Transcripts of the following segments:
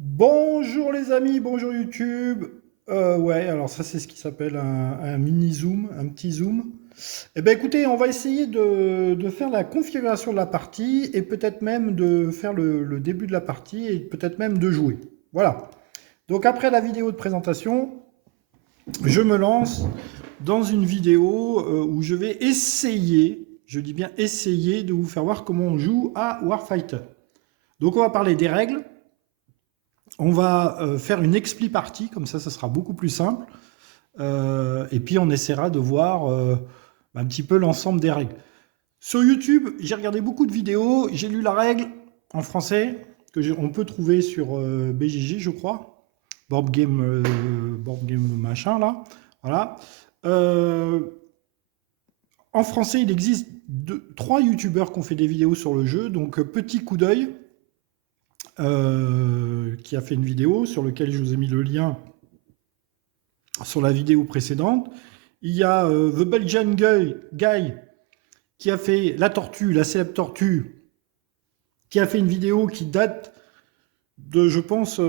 Bonjour les amis, bonjour YouTube. Ouais, alors ça c'est ce qui s'appelle un mini zoom, un petit zoom. Eh ben écoutez, on va essayer de faire la configuration de la partie et peut-être même de faire le début de la partie et peut-être même de jouer. Voilà. Donc après la vidéo de présentation, je me lance dans une vidéo où je vais essayer, je dis bien essayer, de vous faire voir comment on joue à Warfighter. Donc on va parler des règles. On va faire une expli partie, comme ça sera beaucoup plus simple. Et puis on essaiera de voir un petit peu l'ensemble des règles. Sur YouTube, j'ai regardé beaucoup de vidéos, j'ai lu la règle en français, on peut trouver sur BGG, je crois. Board Game machin, là. Voilà. Euh, En français, il existe trois youtubeurs qui ont fait des vidéos sur le jeu. Donc, petit coup d'œil, qui a fait une vidéo sur laquelle je vous ai mis le lien sur la vidéo précédente. Il y a The Belgian Guy qui a fait la tortue, la célèbre tortue, qui a fait une vidéo qui date de, je pense,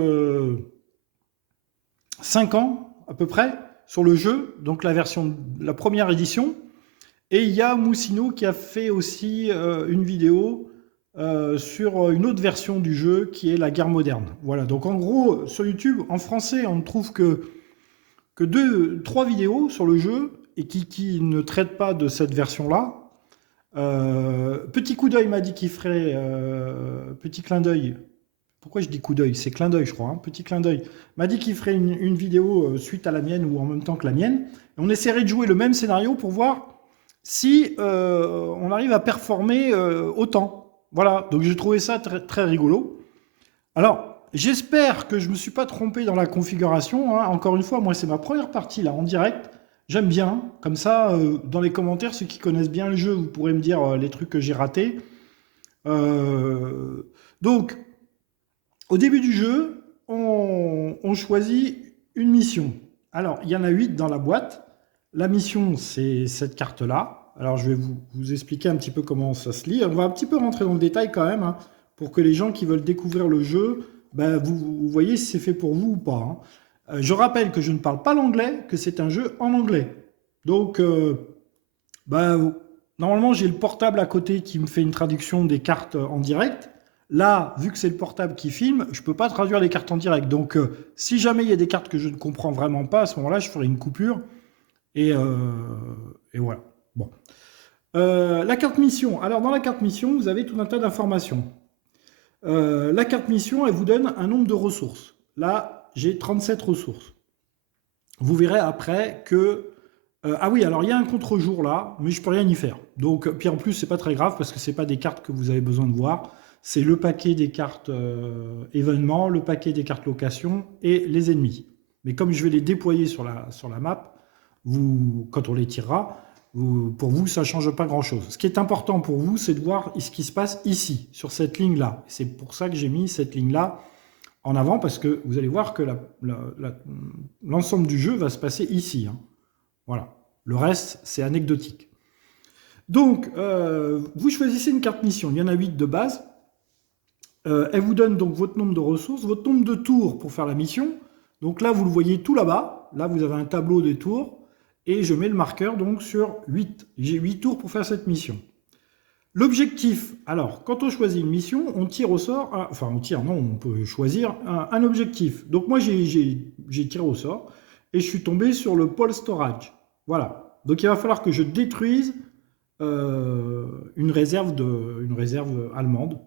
5 ans à peu près sur le jeu, donc la première édition. Et il y a Moussino qui a fait aussi une vidéo sur une autre version du jeu qui est la guerre moderne. Voilà, donc en gros, sur YouTube, en français, on ne trouve que trois vidéos sur le jeu et qui ne traitent pas de cette version-là. Petit coup d'œil m'a dit qu'il ferait petit clin d'œil. Pourquoi je dis coup d'œil? C'est clin d'œil, je crois. Hein, petit clin d'œil. M'a dit qu'il ferait une vidéo suite à la mienne ou en même temps que la mienne. Et on essaierait de jouer le même scénario pour voir si on arrive à performer autant. Voilà. Donc j'ai trouvé ça très, très rigolo. Alors, j'espère que je ne me suis pas trompé dans la configuration. Hein. Encore une fois, moi, c'est ma première partie là en direct. J'aime bien. Comme ça, dans les commentaires, ceux qui connaissent bien le jeu, vous pourrez me dire les trucs que j'ai ratés. Euh, donc, au début du jeu, on choisit une mission. Alors, il y en a 8 dans la boîte. La mission, c'est cette carte-là. Alors, je vais vous expliquer un petit peu comment ça se lit. On va un petit peu rentrer dans le détail quand même, hein, pour que les gens qui veulent découvrir le jeu, ben, vous voyez si c'est fait pour vous ou pas. Hein. Je rappelle que je ne parle pas l'anglais, que c'est un jeu en anglais. Donc, ben, normalement, j'ai le portable à côté qui me fait une traduction des cartes en direct. Là, vu que c'est le portable qui filme, je ne peux pas traduire les cartes en direct. Donc, si jamais il y a des cartes que je ne comprends vraiment pas, à ce moment-là, je ferai une coupure. Et, euh, et voilà. Bon. La carte mission. Alors, dans la carte mission, vous avez tout un tas d'informations. La carte mission, elle vous donne un nombre de ressources. Là, j'ai 37 ressources. Vous verrez après que... ah oui, alors il y a un contre-jour là, mais je peux rien y faire. Donc, puis en plus, c'est pas très grave parce que c'est pas des cartes que vous avez besoin de voir. C'est le paquet des cartes événements, le paquet des cartes location et les ennemis. Mais comme je vais les déployer sur la map, quand on les tirera, pour vous, ça ne change pas grand-chose. Ce qui est important pour vous, c'est de voir ce qui se passe ici, sur cette ligne-là. C'est pour ça que j'ai mis cette ligne-là en avant, parce que vous allez voir que l'ensemble du jeu va se passer ici. Hein. Voilà. Le reste, c'est anecdotique. Donc, vous choisissez une carte mission. Il y en a 8 de base. Elle vous donne donc votre nombre de ressources, votre nombre de tours pour faire la mission. Donc là, vous le voyez tout là-bas. Là, vous avez un tableau des tours. Et je mets le marqueur donc sur 8. J'ai 8 tours pour faire cette mission. L'objectif, alors, quand on choisit une mission, on tire au sort, enfin on tire, non, on peut choisir un objectif. Donc moi j'ai tiré au sort et je suis tombé sur le pôle storage. Voilà. Donc il va falloir que je détruise une réserve allemande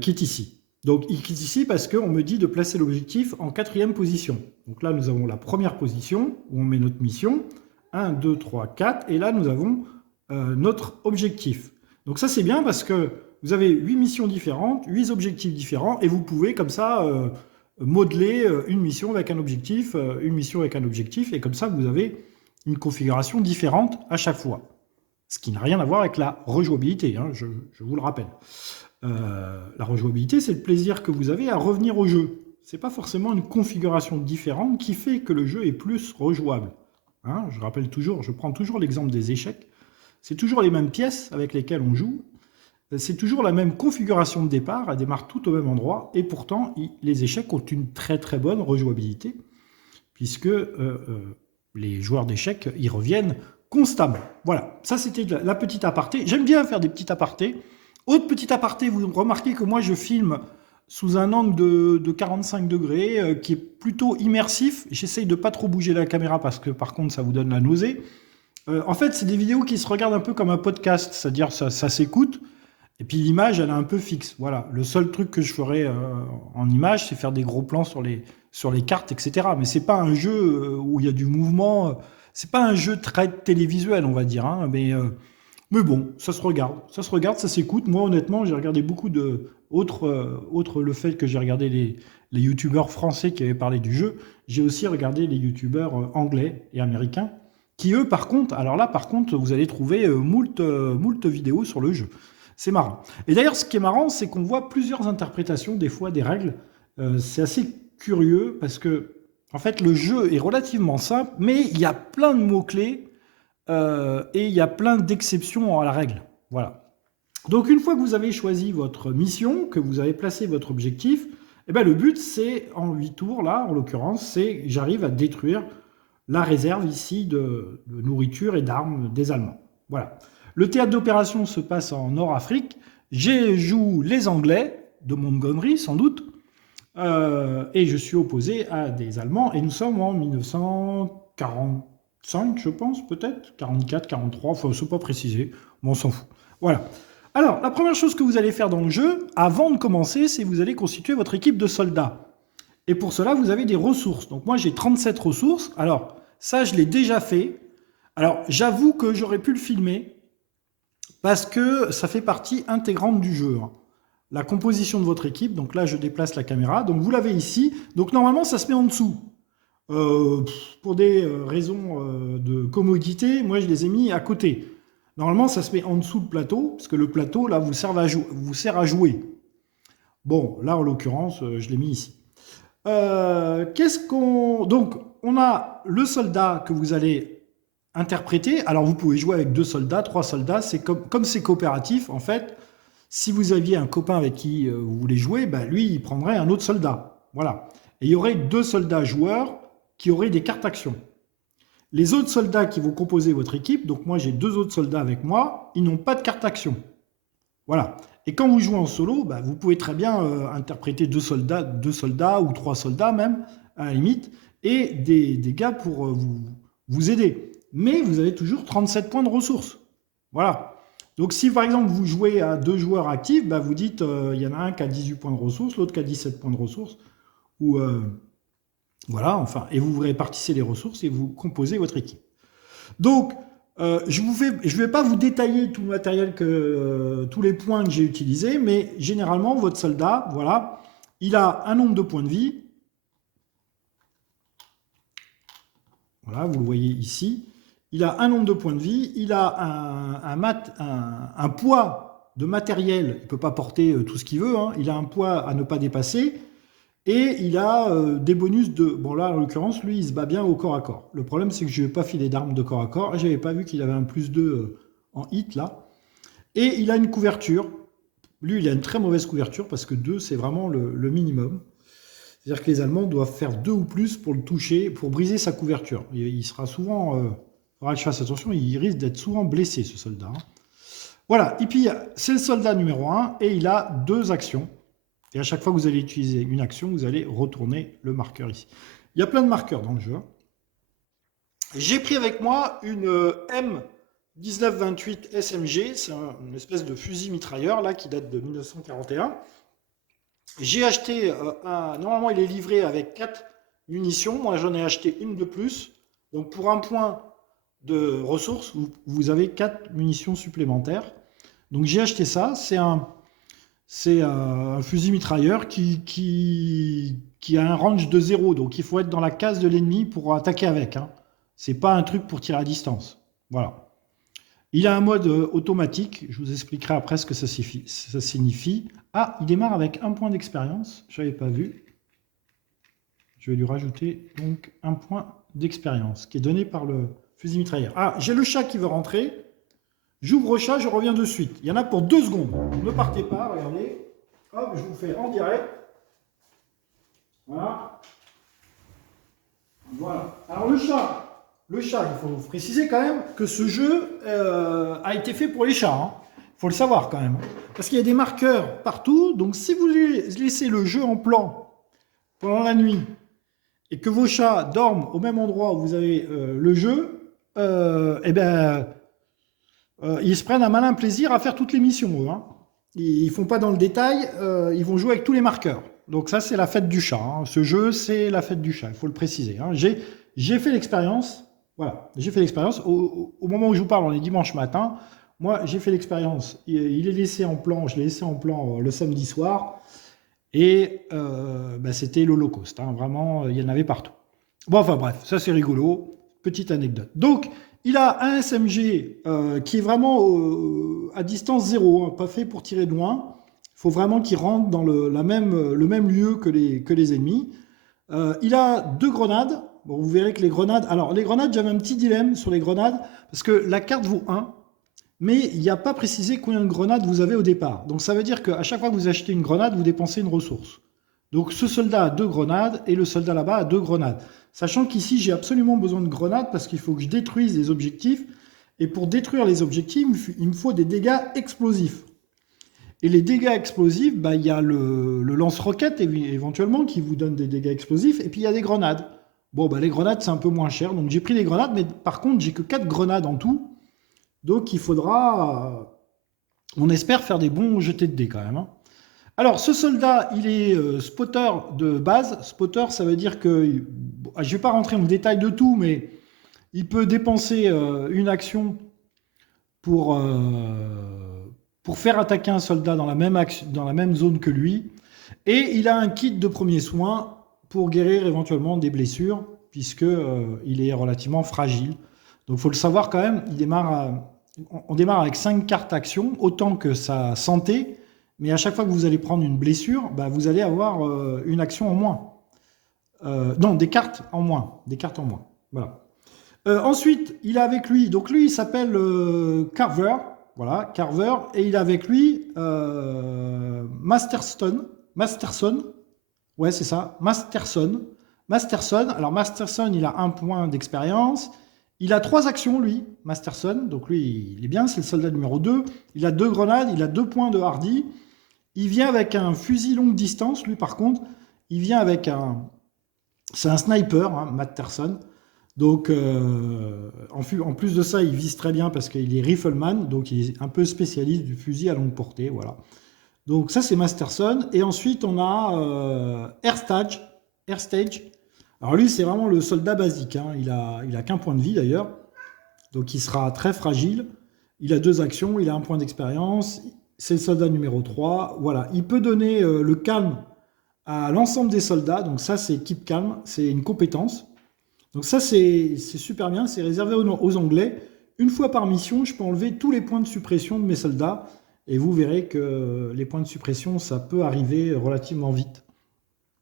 qui est ici. Donc il quitte ici parce qu'on me dit de placer l'objectif en quatrième position. Donc là nous avons la première position où on met notre mission. 1, 2, 3, 4. Et là nous avons notre objectif. Donc ça c'est bien parce que vous avez 8 missions différentes, 8 objectifs différents et vous pouvez comme ça modeler une mission avec un objectif, une mission avec un objectif et comme ça vous avez une configuration différente à chaque fois. Ce qui n'a rien à voir avec la rejouabilité, hein, je vous le rappelle. La rejouabilité, c'est le plaisir que vous avez à revenir au jeu. Ce n'est pas forcément une configuration différente qui fait que le jeu est plus rejouable. Hein, je prends toujours l'exemple des échecs. C'est toujours les mêmes pièces avec lesquelles on joue. C'est toujours la même configuration de départ, elle démarre tout au même endroit, et pourtant, les échecs ont une très très bonne rejouabilité, puisque les joueurs d'échecs y reviennent constamment. Voilà, ça c'était la petite aparté. J'aime bien faire des petits apartés. Autre petit aparté, vous remarquez que moi je filme sous un angle de 45 degrés, qui est plutôt immersif. J'essaye de pas trop bouger la caméra parce que par contre ça vous donne la nausée. En fait, c'est des vidéos qui se regardent un peu comme un podcast, c'est-à-dire ça s'écoute, et puis l'image, elle est un peu fixe. Voilà, le seul truc que je ferais en image, c'est faire des gros plans sur les cartes, etc. Mais c'est pas un jeu où il y a du mouvement, c'est pas un jeu très télévisuel, on va dire, hein, mais bon, ça se regarde, ça s'écoute. Moi, honnêtement, j'ai regardé beaucoup de... Autre le fait que j'ai regardé les youtubeurs français qui avaient parlé du jeu, j'ai aussi regardé les youtubeurs anglais et américains, qui eux, par contre, alors là, par contre, vous allez trouver moult vidéos sur le jeu. C'est marrant. Et d'ailleurs, ce qui est marrant, c'est qu'on voit plusieurs interprétations, des fois, des règles. C'est assez curieux parce que, en fait, le jeu est relativement simple, mais il y a plein de mots-clés et il y a plein d'exceptions à la règle. Voilà. Donc une fois que vous avez choisi votre mission, que vous avez placé votre objectif, eh ben, le but c'est, en 8 tours là, en l'occurrence, c'est j'arrive à détruire la réserve ici de nourriture et d'armes des Allemands. Voilà. Le théâtre d'opération se passe en Nord-Afrique. Je joue les Anglais de Montgomery sans doute, et je suis opposé à des Allemands, et nous sommes en 1945, je pense, peut-être, 44, 43, enfin, c'est pas précisé, mais on s'en fout. Voilà. Alors, la première chose que vous allez faire dans le jeu, avant de commencer, c'est que vous allez constituer votre équipe de soldats. Et pour cela, vous avez des ressources. Donc moi, j'ai 37 ressources. Alors, ça, je l'ai déjà fait. Alors, j'avoue que j'aurais pu le filmer, parce que ça fait partie intégrante du jeu, hein. La composition de votre équipe, donc là je déplace la caméra, donc vous l'avez ici, donc normalement ça se met en dessous. Pour des raisons de commodité, moi je les ai mis à côté. Normalement ça se met en dessous le plateau, parce que le plateau là vous sert à jouer. Bon, là en l'occurrence, je l'ai mis ici. Donc on a le soldat que vous allez interpréter. Alors vous pouvez jouer avec 2 soldats, 3 soldats, c'est comme c'est coopératif en fait. Si vous aviez un copain avec qui vous voulez jouer, bah, lui, il prendrait un autre soldat. Voilà. Et il y aurait 2 soldats joueurs qui auraient des cartes actions. Les autres soldats qui vont composer votre équipe, donc moi j'ai 2 autres soldats avec moi, ils n'ont pas de carte action. Voilà. Et quand vous jouez en solo, bah, vous pouvez très bien interpréter 2 soldats ou 3 soldats même, à la limite, et des gars pour vous aider. Mais vous avez toujours 37 points de ressources. Voilà. Donc si par exemple vous jouez à 2 joueurs actifs, bah, vous dites il y en a un qui a 18 points de ressources, l'autre qui a 17 points de ressources, ou voilà, enfin, et vous répartissez les ressources et vous composez votre équipe. Donc je ne vais pas vous détailler tout le matériel tous les points que j'ai utilisés, mais généralement votre soldat, voilà, il a un nombre de points de vie. Voilà, vous le voyez ici. Il a un nombre de points de vie, il a un poids de matériel, il ne peut pas porter tout ce qu'il veut, hein. Il a un poids à ne pas dépasser, et il a des bonus de... Bon là, en l'occurrence, lui, il se bat bien au corps à corps. Le problème, c'est que je ne lui ai pas filé d'armes de corps à corps, et je n'avais pas vu qu'il avait un plus 2 en hit, là. Et il a une couverture. Lui, il a une très mauvaise couverture, parce que 2, c'est vraiment le minimum. C'est-à-dire que les Allemands doivent faire 2 ou plus pour le toucher, pour briser sa couverture. Il sera souvent... il faudra que je fasse attention, il risque d'être souvent blessé, ce soldat, hein. Voilà, et puis c'est le soldat numéro 1, et il a 2 actions. Et à chaque fois que vous allez utiliser une action, vous allez retourner le marqueur ici. Il y a plein de marqueurs dans le jeu. J'ai pris avec moi une M1928 SMG, c'est une espèce de fusil mitrailleur là qui date de 1941. J'ai acheté normalement il est livré avec 4 munitions, moi j'en ai acheté une de plus. Donc pour un point de ressources, vous avez 4 munitions supplémentaires. Donc j'ai acheté ça, c'est un fusil mitrailleur qui a un range de 0, donc il faut être dans la case de l'ennemi pour attaquer avec, hein. C'est pas un truc pour tirer à distance. Voilà. Il a un mode automatique, je vous expliquerai après ce que ça signifie. Ah, il démarre avec 1 point d'expérience, je n'avais pas vu. Je vais lui rajouter donc 1 point d'expérience qui est donné par le fusil mitrailleur. Ah, j'ai le chat qui veut rentrer. J'ouvre chat, je reviens de suite. Il y en a pour 2 secondes. Ne partez pas, regardez. Hop, je vous fais en direct. Voilà. Voilà. Alors le chat, il faut préciser quand même que ce jeu a été fait pour les chats. Hein. Il faut le savoir quand même. Parce qu'il y a des marqueurs partout. Donc si vous laissez le jeu en plan pendant la nuit et que vos chats dorment au même endroit où vous avez le jeu, eh ben, ils se prennent un malin plaisir à faire toutes les missions. Eux, hein. Ils ne font pas dans le détail, ils vont jouer avec tous les marqueurs. Donc ça, c'est la fête du chat. Hein. Ce jeu, c'est la fête du chat, il faut le préciser. Hein. J'ai fait l'expérience, voilà, j'ai fait l'expérience. Au moment où je vous parle, on est dimanche matin. Moi, j'ai fait l'expérience. Il est laissé en plan, je l'ai laissé en plan le samedi soir. Et bah, c'était l'Holocauste. Hein. Vraiment, il y en avait partout. Bon, enfin bref, ça c'est rigolo. Petite anecdote. Donc, il a un SMG qui est vraiment à distance zéro, hein, pas fait pour tirer de loin. Il faut vraiment qu'il rentre dans le même lieu que les ennemis. Il a 2 grenades. Bon, vous verrez que les grenades... Alors, les grenades, j'avais un petit dilemme sur les grenades, parce que la carte vaut 1, mais il n'y a pas précisé combien de grenades vous avez au départ. Donc, ça veut dire qu'à chaque fois que vous achetez une grenade, vous dépensez une ressource. Donc, ce soldat a 2 grenades, et le soldat là-bas a 2 grenades. Sachant qu'ici, j'ai absolument besoin de grenades, parce qu'il faut que je détruise les objectifs. Et pour détruire les objectifs, il me faut des dégâts explosifs. Et les dégâts explosifs, bah, il y a le lance-roquette éventuellement qui vous donne des dégâts explosifs, et puis il y a des grenades. Bon, bah, les grenades, c'est un peu moins cher, donc j'ai pris les grenades, mais par contre, j'ai que 4 grenades en tout. Donc il faudra, on espère, faire des bons jetés de dés quand même. Hein. Alors, ce soldat, il est spotter de base. Spotter, ça veut dire que, je ne vais pas rentrer dans le détail de tout, mais il peut dépenser une action pour faire attaquer un soldat dans la même zone que lui. Et il a un kit de premiers soins pour guérir éventuellement des blessures, puisqu'il est relativement fragile. Donc il faut le savoir quand même, on démarre avec 5 cartes action, autant que sa santé, mais à chaque fois que vous allez prendre une blessure, bah, vous allez avoir une action en moins. Non, des cartes en moins. Des cartes en moins. Voilà. Ensuite, il a avec lui, donc lui il s'appelle Carver, voilà, Carver, et il a avec lui Masterson, ouais c'est ça, Masterson, alors Masterson il a 1 point d'expérience, il a 3 actions lui, Masterson, donc lui il est bien, c'est le soldat numéro 2, il a 2 grenades, il a 2 points de hardy, il vient avec un fusil longue distance, lui par contre, il vient avec c'est un sniper, hein, Masterson. Donc, en plus de ça, il vise très bien parce qu'il est rifleman, donc il est un peu spécialiste du fusil à longue portée, voilà. Donc ça, c'est Masterson. Et ensuite, on a Airstage. Alors lui, c'est vraiment le soldat basique. Hein. Il a qu'un point de vie d'ailleurs, donc il sera très fragile. Il a 2 actions, il a 1 point d'expérience. C'est le soldat numéro 3. Voilà, il peut donner le calme à l'ensemble des soldats. Donc ça, c'est Keep Calm, c'est une compétence. Donc ça, c'est super bien, c'est réservé aux Anglais. Une fois par mission, je peux enlever tous les points de suppression de mes soldats. Et vous verrez que les points de suppression, ça peut arriver relativement vite.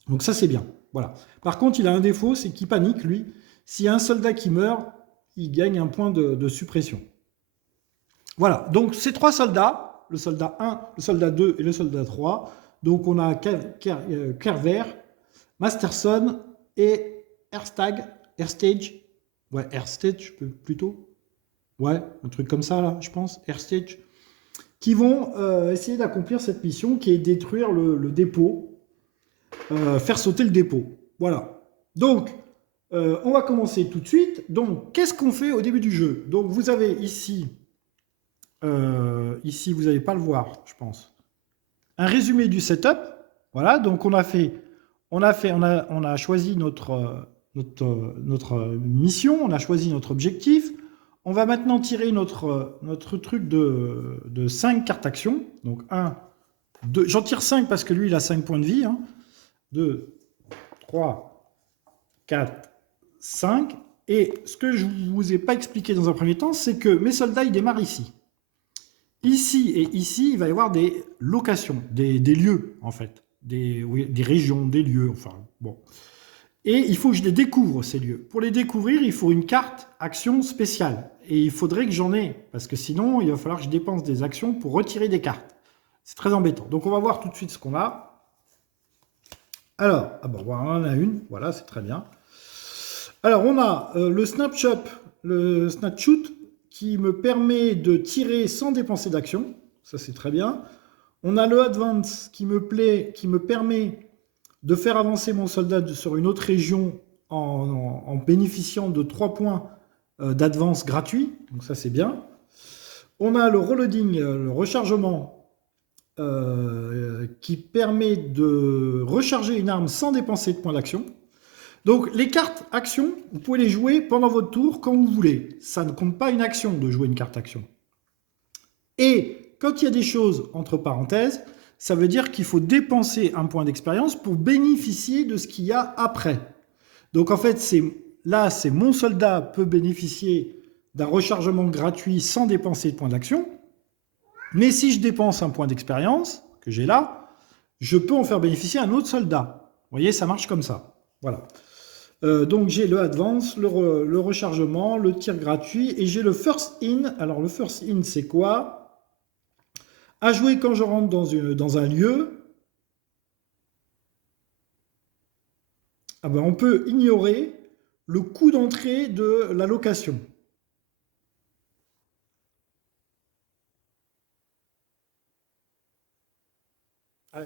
Donc ça, c'est bien. Voilà. Par contre, il a un défaut, c'est qu'il panique, lui. S'il y a un soldat qui meurt, il gagne 1 point de suppression. Voilà. Donc ces 3 soldats, le soldat 1, le soldat 2 et le soldat 3. Donc on a Carver, Masterson et Airstage, ouais, Airstage plutôt, ouais, un truc comme ça là, je pense, Airstage, qui vont essayer d'accomplir cette mission qui est détruire le dépôt, faire sauter le dépôt. Voilà. Donc, on va commencer tout de suite. Donc, qu'est-ce qu'on fait au début du jeu? Donc, vous avez ici, vous n'allez pas le voir, je pense, un résumé du setup. Voilà. Donc, on a choisi notre mission, on a choisi notre objectif. On va maintenant tirer notre truc de 5 cartes action. Donc 1, 2, j'en tire 5 parce que lui il a 5 points de vie. Hein. 2, 3, 4, 5. Et ce que je ne vous ai pas expliqué dans un premier temps, c'est que mes soldats ils démarrent ici. Ici et ici, il va y avoir des locations, des lieux en fait. Des régions, des lieux, enfin bon. Et il faut que je les découvre, ces lieux. Pour les découvrir, il faut une carte action spéciale. Et il faudrait que j'en ai, parce que sinon, il va falloir que je dépense des actions pour retirer des cartes. C'est très embêtant. Donc, on va voir tout de suite ce qu'on a. Alors, on en a une. Voilà, c'est très bien. Alors, on a le snapshot, qui me permet de tirer sans dépenser d'action. Ça, c'est très bien. On a le advance qui me permet de faire avancer mon soldat sur une autre région en bénéficiant de 3 points d'advance gratuits. Donc ça, c'est bien. On a le reloading, le rechargement, qui permet de recharger une arme sans dépenser de points d'action. Donc les cartes actions, vous pouvez les jouer pendant votre tour quand vous voulez. Ça ne compte pas une action de jouer une carte action. Et quand il y a des choses entre parenthèses, ça veut dire qu'il faut dépenser un point d'expérience pour bénéficier de ce qu'il y a après. Donc en fait, c'est mon soldat peut bénéficier d'un rechargement gratuit sans dépenser de points d'action. Mais si je dépense un point d'expérience que j'ai là, je peux en faire bénéficier un autre soldat. Vous voyez, ça marche comme ça. Voilà. Donc j'ai le advance, le rechargement, le tir gratuit et j'ai le first in. Alors le first in, c'est quoi? À jouer quand je rentre dans un lieu. On peut ignorer le coût d'entrée de la location.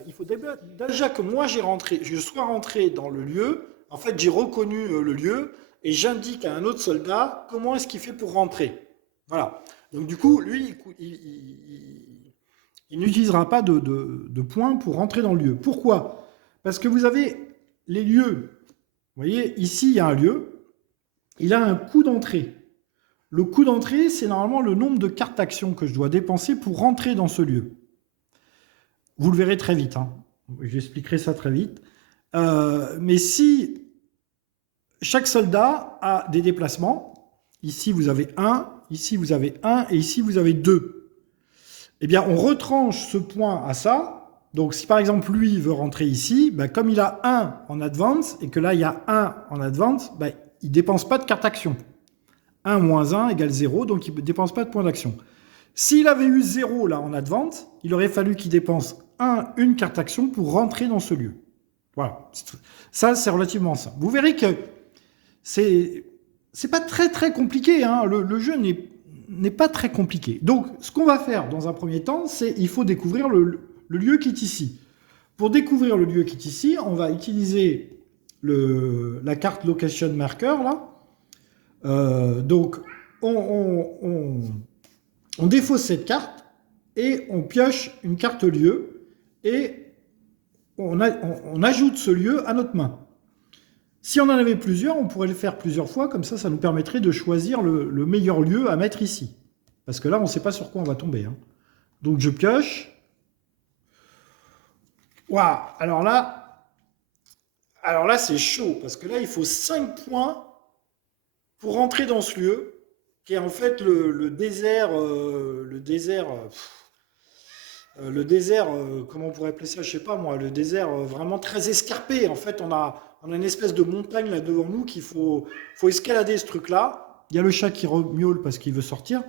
Il faut déjà que moi je sois rentré dans le lieu. En fait, j'ai reconnu le lieu et j'indique à un autre soldat comment est-ce qu'il fait pour rentrer. Voilà. Donc du coup, lui, il n'utilisera pas de points pour rentrer dans le lieu. Pourquoi? Parce que vous avez les lieux. Vous voyez, ici, il y a un lieu. Il a un coût d'entrée. Le coût d'entrée, c'est normalement le nombre de cartes actions que je dois dépenser pour rentrer dans ce lieu. Vous le verrez très vite. J'expliquerai ça très vite. Mais si chaque soldat a des déplacements, ici vous avez 1, ici vous avez 1 et ici vous avez 2. Eh bien, on retranche ce point à ça. Donc, si par exemple lui veut rentrer ici, comme il a 1 en advance et que là il y a 1 en advance, il ne dépense pas de carte action. 1 moins 1 égale 0, donc il ne dépense pas de points d'action. S'il avait eu 0 là en advance, il aurait fallu qu'il dépense une carte action pour rentrer dans ce lieu. Voilà. Ça, c'est relativement simple. Vous verrez que c'est pas très très compliqué. Le jeu n'est pas très compliqué. Donc, ce qu'on va faire dans un premier temps, c'est il faut découvrir le lieu qui est ici. Pour découvrir le lieu qui est ici, on va utiliser la carte Location Marker, là. Donc, on défausse cette carte et on pioche une carte lieu et on ajoute ce lieu à notre main. Si on en avait plusieurs, on pourrait le faire plusieurs fois, comme ça nous permettrait de choisir le meilleur lieu à mettre ici. Parce que là, on ne sait pas sur quoi on va tomber. Donc je pioche. Waouh! Alors là, c'est chaud, parce que là, il faut 5 points pour rentrer dans ce lieu, qui est en fait le désert, comment on pourrait appeler ça, je sais pas moi, le désert vraiment très escarpé. En fait, on a une espèce de montagne là devant nous qu'il faut escalader ce truc-là. Il y a le chat qui miaule parce qu'il veut sortir.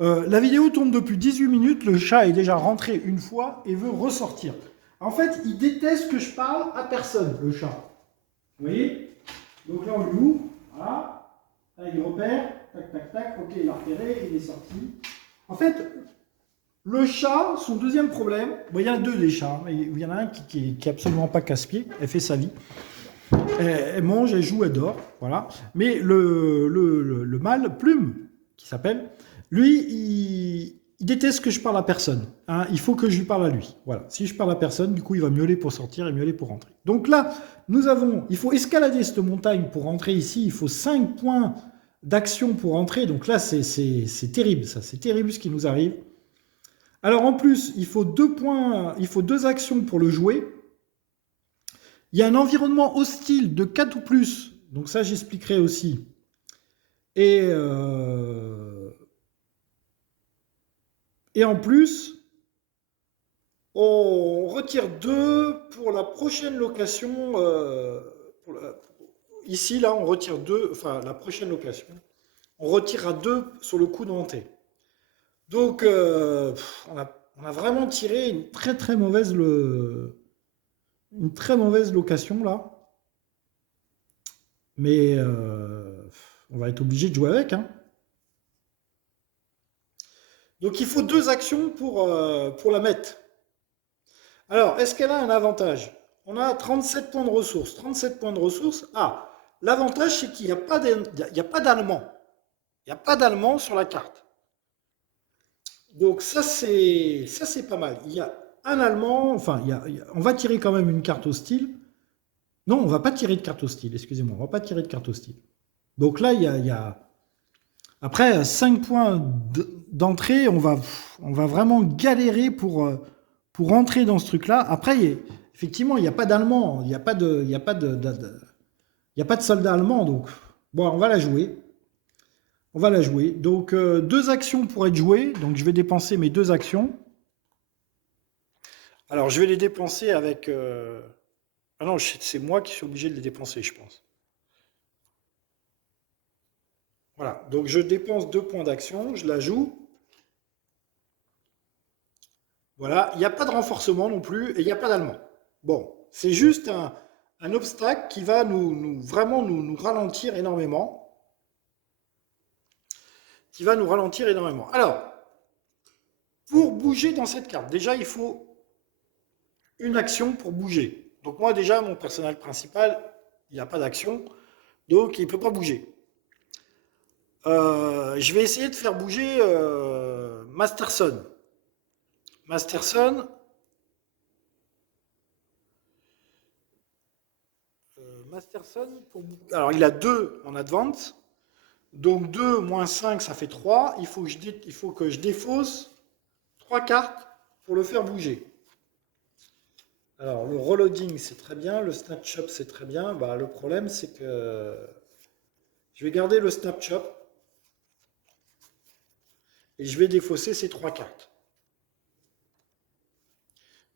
La vidéo tourne depuis 18 minutes, le chat est déjà rentré une fois et veut ressortir. En fait, il déteste que je parle à personne, le chat. Vous voyez? Donc là, on lui ouvre, voilà. Là, il repère, tac, tac, tac, ok, il a repéré, il est sorti. En fait, le chat, son deuxième problème, il y en a deux des chats, mais il y en a un qui est absolument pas casse-pied, elle fait sa vie. Elle mange, elle joue, elle dort, voilà. Mais le mâle, Plume, qui s'appelle, lui, il déteste que je parle à personne. Il faut que je lui parle à lui. Voilà. Si je parle à personne, du coup, il va miauler pour sortir et miauler pour rentrer. Donc là, il faut escalader cette montagne pour rentrer ici. Il faut 5 points d'action pour rentrer. Donc là, c'est terrible, ça. C'est terrible ce qui nous arrive. Alors en plus, il faut 2 points, il faut 2 actions pour le jouer. Il y a un environnement hostile de 4 ou plus. Donc ça, j'expliquerai aussi. Et en plus, on retire 2 pour la prochaine location. ici, là, on retire 2, enfin, la prochaine location, on retirera 2 sur le coup de montée. Donc, on a vraiment tiré une une très mauvaise location, là. Mais on va être obligé de jouer avec, hein. Donc, il faut 2 actions pour la mettre. Alors, est-ce qu'elle a un avantage? On a 37 points de ressources. 37 points de ressources. Ah, l'avantage, c'est qu'il n'y a pas d'allemand. Il n'y a pas d'allemand sur la carte. Donc ça, c'est pas mal. Il y a un allemand, enfin, on va tirer quand même une carte hostile. Non, on va pas tirer de carte hostile, excusez-moi, on va pas tirer de carte hostile. Donc là, il y a après 5 points d'entrée, on va vraiment galérer pour rentrer dans ce truc-là. Après, effectivement, il n'y a pas d'allemand, il y a pas de soldat allemand, donc bon, on va la jouer. On va la jouer. Donc, 2 actions pour être jouées. Donc, je vais dépenser mes 2 actions. Alors, je vais les dépenser avec... Ah non, c'est moi qui suis obligé de les dépenser, je pense. Voilà. Donc, je dépense 2 points d'action. Je la joue. Voilà. Il n'y a pas de renforcement non plus. Et il n'y a pas d'allemand. Bon. C'est juste un obstacle qui va vraiment nous ralentir énormément. Qui va nous ralentir énormément. Alors, pour bouger dans cette carte, déjà, il faut une action pour bouger. Donc moi déjà, mon personnage principal, il n'a pas d'action, donc il ne peut pas bouger. Je vais essayer de faire bouger Masterson. Masterson, alors il a 2 en advance, donc 2 moins 5, ça fait 3. Il faut que je défausse 3 cartes pour le faire bouger. Alors, le reloading, c'est très bien. Le snapshot, c'est très bien. Bah, le problème, c'est que je vais garder le snapshot et je vais défausser ces 3 cartes.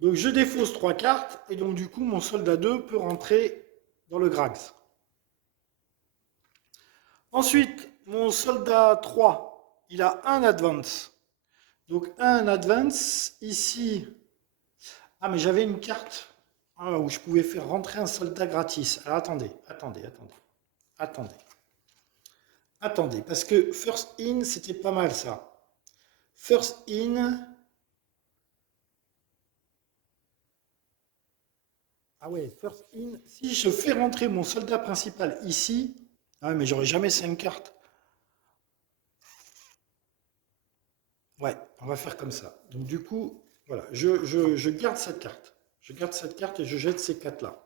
Donc, je défausse 3 cartes et donc, du coup, mon soldat 2 peut rentrer dans le Grags. Ensuite, mon soldat 3, il a un advance. Donc, un advance. Ici, ah, mais j'avais une carte où je pouvais faire rentrer un soldat gratis. Alors, attendez, parce que first in, c'était pas mal ça. First in. Ah ouais, first in. Si je fais rentrer mon soldat principal ici, ah mais j'aurai jamais 5 cartes. Ouais, on va faire comme ça. Donc du coup, voilà, je garde cette carte. Je garde cette carte et je jette ces 4-là.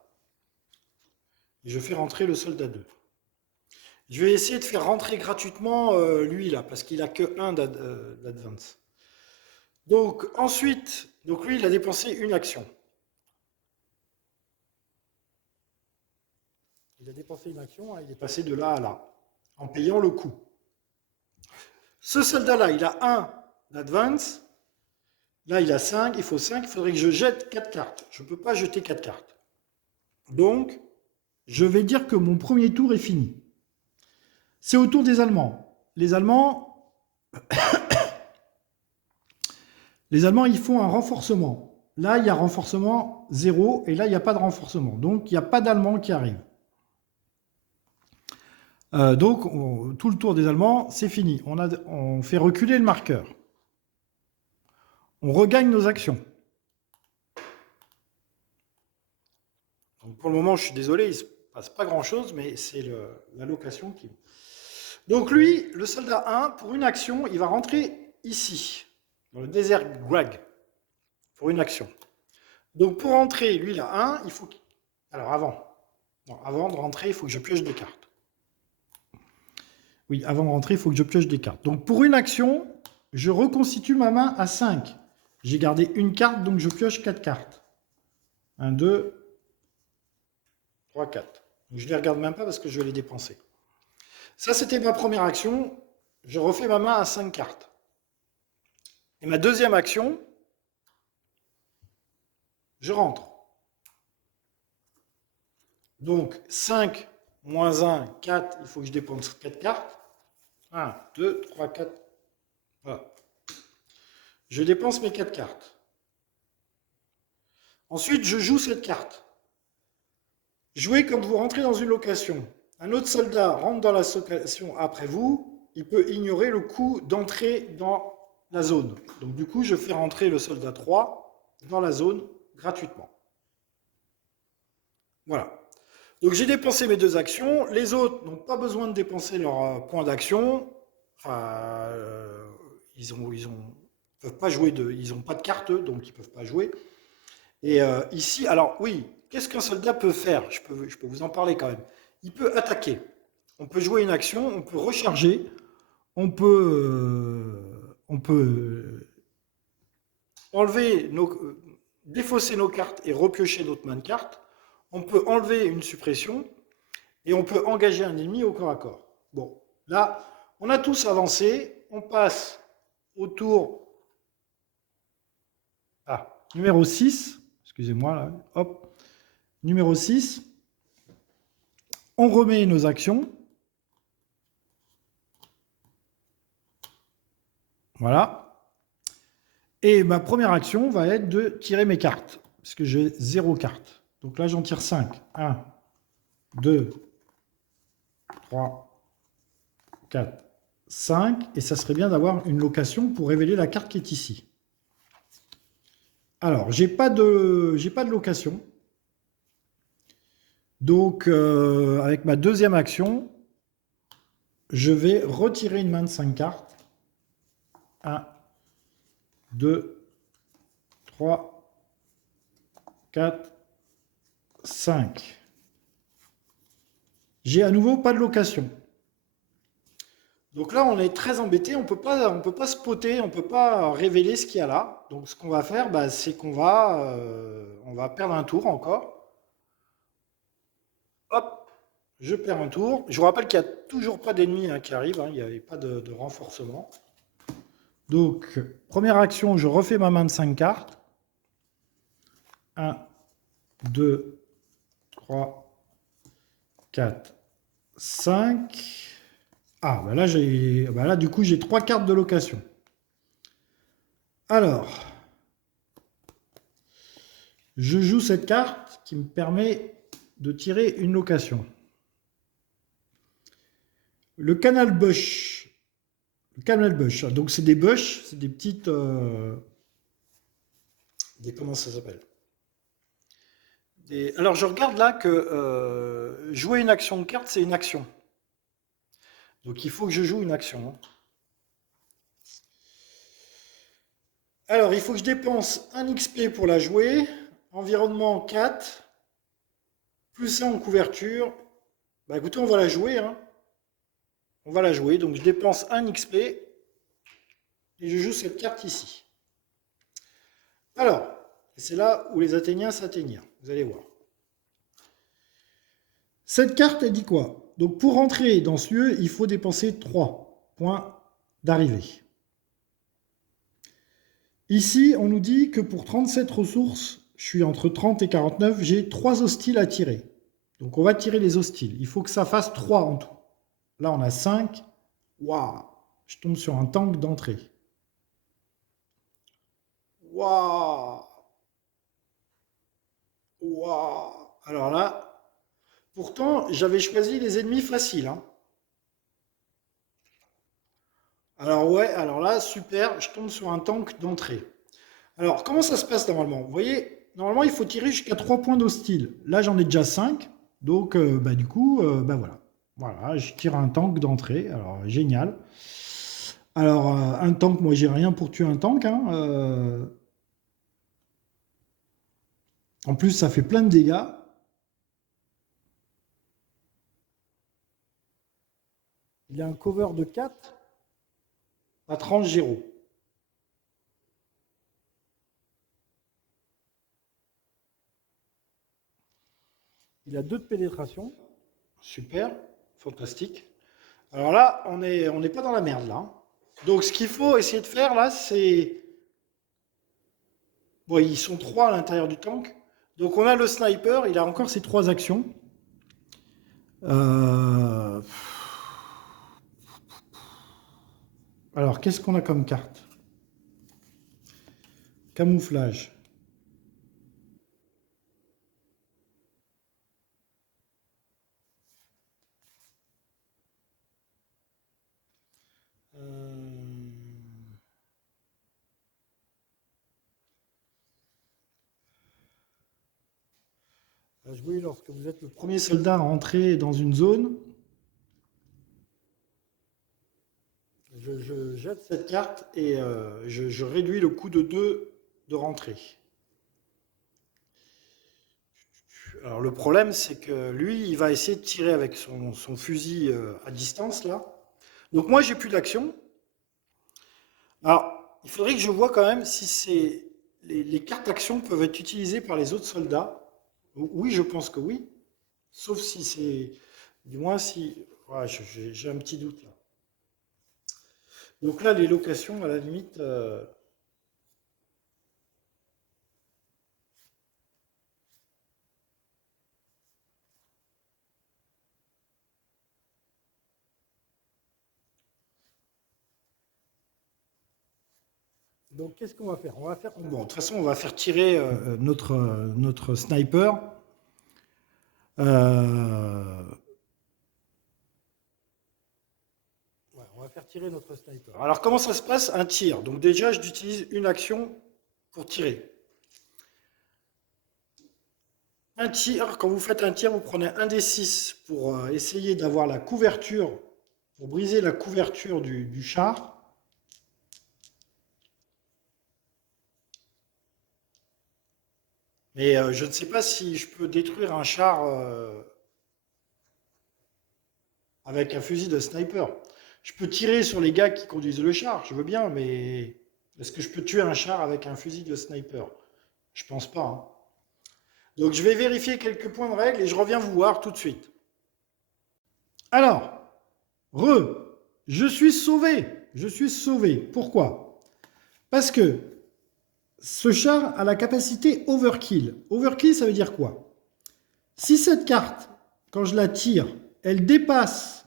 Et je fais rentrer le soldat 2. Je vais essayer de faire rentrer gratuitement lui là, parce qu'il a que 1 d'advance. Donc ensuite, donc lui, il a dépensé une action. Il a dépensé une action, hein, il est passé de là à là, en payant le coût. Ce soldat-là, il a 1 d'advance. Là, il a 5, il faut 5, il faudrait que je jette 4 cartes. Je ne peux pas jeter 4 cartes. Donc, je vais dire que mon premier tour est fini. C'est au tour des Allemands. Les Allemands, ils font un renforcement. Là, il y a renforcement 0 et là, il n'y a pas de renforcement. Donc, il n'y a pas d'Allemands qui arrivent. Donc, tout le tour des Allemands, c'est fini. On fait reculer le marqueur. On regagne nos actions. Donc, pour le moment, je suis désolé, il ne se passe pas grand-chose, mais c'est la location qui... Donc lui, le soldat 1, pour une action, il va rentrer ici, dans le désert Greg, pour une action. Donc pour rentrer, lui, il a 1, il faut... Alors avant de rentrer, il faut que je pioche des cartes. Oui, avant de rentrer, il faut que je pioche des cartes. Donc pour une action, je reconstitue ma main à 5. J'ai gardé une carte, donc je pioche 4 cartes. 1, 2, 3, 4. Donc je ne les regarde même pas parce que je vais les dépenser. Ça, c'était ma première action. Je refais ma main à 5 cartes. Et ma deuxième action, je rentre. Donc 5 moins 1, 4, il faut que je dépense 4 cartes. 1, 2, 3, 4. Voilà. Je dépense mes 4 cartes. Ensuite, je joue cette carte. Jouez quand vous rentrez dans une location. Un autre soldat rentre dans la location après vous. Il peut ignorer le coût d'entrée dans la zone. Donc du coup, je fais rentrer le soldat 3 dans la zone gratuitement. Voilà. Donc j'ai dépensé mes 2 actions. Les autres n'ont pas besoin de dépenser leur point d'action. Enfin, ils peuvent pas jouer ils n'ont pas de carte, donc ils peuvent pas jouer. Et ici, alors oui, qu'est-ce qu'un soldat peut faire? Je peux vous en parler quand même. Il peut attaquer. On peut jouer une action, on peut recharger, on peut enlever défausser nos cartes et repiocher notre main de carte. On peut enlever une suppression et on peut engager un ennemi au corps à corps. Bon, là, on a tous avancé. On passe au tour numéro 6. Excusez-moi, là. Hop. Numéro 6. On remet nos actions. Voilà. Et ma première action va être de tirer mes cartes, parce que j'ai 0 carte. Donc là, j'en tire 5. 1, 2, 3, 4, 5. Et ça serait bien d'avoir une location pour révéler la carte qui est ici. Alors, j'ai pas de location. Donc, avec ma deuxième action, je vais retirer une main de 5 cartes. 1, 2, 3, 4, 5. J'ai à nouveau pas de location. Donc là, on est très embêté, on peut pas spotter, on peut pas révéler ce qu'il y a là. Donc ce qu'on va faire, c'est qu'on on va perdre un tour encore. Hop, je perds un tour. Je vous rappelle qu'il n'y a toujours pas d'ennemis qui arrivent, il n'y avait pas de renforcement. Donc, première action, je refais ma main de 5 cartes. 1, 2, 3, 4, 5. Ah, là, du coup, j'ai 3 cartes de location. Alors, je joue cette carte qui me permet de tirer une location. Le canal bush. Le canal bush. Donc, c'est des bush, c'est des petites... comment ça s'appelle? Alors, je regarde là que jouer une action de carte, c'est une action. Donc, il faut que je joue une action. Alors, il faut que je dépense 1 XP pour la jouer. Environnement 4. Plus 1 en couverture. Écoutez, on va la jouer. On va la jouer. Donc, je dépense 1 XP. Et je joue cette carte ici. Alors, c'est là où les Athéniens s'atteignirent. Vous allez voir. Cette carte, elle dit quoi? Donc, pour rentrer dans ce lieu, il faut dépenser 3 points d'arrivée. Ici, on nous dit que pour 37 ressources, je suis entre 30 et 49, j'ai 3 hostiles à tirer. Donc, on va tirer les hostiles. Il faut que ça fasse 3 en tout. Là, on a 5. Waouh! Je tombe sur un tank d'entrée. Waouh! Waouh! Alors là, pourtant, j'avais choisi les ennemis faciles. Alors ouais, alors là, super, je tombe sur un tank d'entrée. Alors, comment ça se passe normalement? Vous voyez, normalement, il faut tirer jusqu'à 3 points d'hostile. Là, j'en ai déjà 5. Donc, du coup, voilà. Voilà, je tire un tank d'entrée. Alors, génial. Alors, un tank, moi, j'ai rien pour tuer un tank. En plus, ça fait plein de dégâts. Il a un cover de 4 à 30 gyros. Il a 2 de pénétration. Super, fantastique. Alors là, on n'est pas dans la merde, là. Donc, ce qu'il faut essayer de faire, là, c'est... Bon, ils sont 3 à l'intérieur du tank. Donc, on a le sniper, il a encore ses 3 actions. Euh, Alors, qu'est-ce qu'on a comme carte? Camouflage. Euh, À jouer lorsque vous êtes le premier soldat à entrer dans une zone. Je jette cette carte et je réduis le coût de 2 de rentrée. Alors le problème, c'est que lui, il va essayer de tirer avec son fusil à distance, là. Donc moi, j'ai plus d'action. Alors, il faudrait que je vois quand même si les cartes d'action peuvent être utilisées par les autres soldats. Oui, je pense que oui. Sauf si c'est... Du moins si... Ouais, j'ai un petit doute là. Donc là, les locations, à la limite... Donc qu'est-ce qu'on va faire? On va faire... Bon, de toute façon, on va faire tirer notre sniper. Euh, Ouais, on va faire tirer notre sniper. Alors, comment ça se passe? Un tir. Donc, déjà, j'utilise une action pour tirer. Un tir, quand vous faites un tir, vous prenez un des 6 pour essayer d'avoir la couverture, pour briser la couverture du char. Mais je ne sais pas si je peux détruire un char avec un fusil de sniper. Je peux tirer sur les gars qui conduisent le char, je veux bien, mais est-ce que je peux tuer un char avec un fusil de sniper? Je pense pas, hein. Donc je vais vérifier quelques points de règle et je reviens vous voir tout de suite. Alors, je suis sauvé. Je suis sauvé. Pourquoi? Parce que ce char a la capacité overkill. Overkill, ça veut dire quoi? Si cette carte, quand je la tire, elle dépasse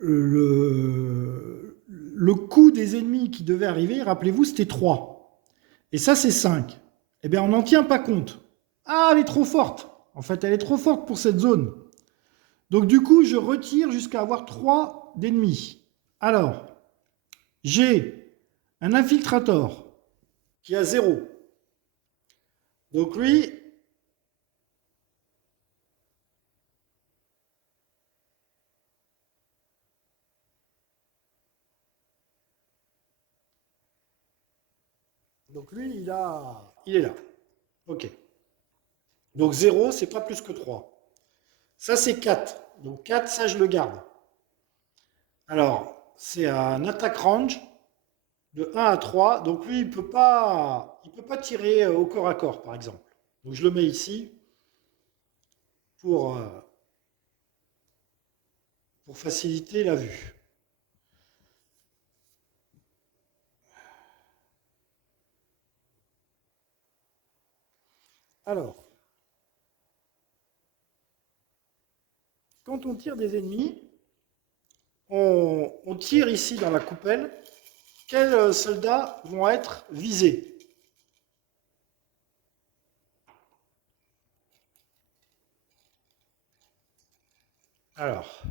le coût des ennemis qui devaient arriver, rappelez-vous, c'était 3. Et ça, c'est 5. Eh bien, on n'en tient pas compte. Ah, elle est trop forte. En fait, elle est trop forte pour cette zone. Donc, du coup, je retire jusqu'à avoir 3 d'ennemis. Alors, j'ai un infiltrator qui a 0. Donc, lui, il est là. OK. Donc 0, c'est pas plus que 3. Ça, c'est 4. Donc 4, ça, je le garde. Alors, c'est un attack range de 1 à 3. Donc lui, il peut pas tirer au corps à corps, par exemple. Donc je le mets ici pour, euh, pour faciliter la vue. Alors, quand on tire des ennemis, on tire ici dans la coupelle. Quels soldats vont être visés? Alors,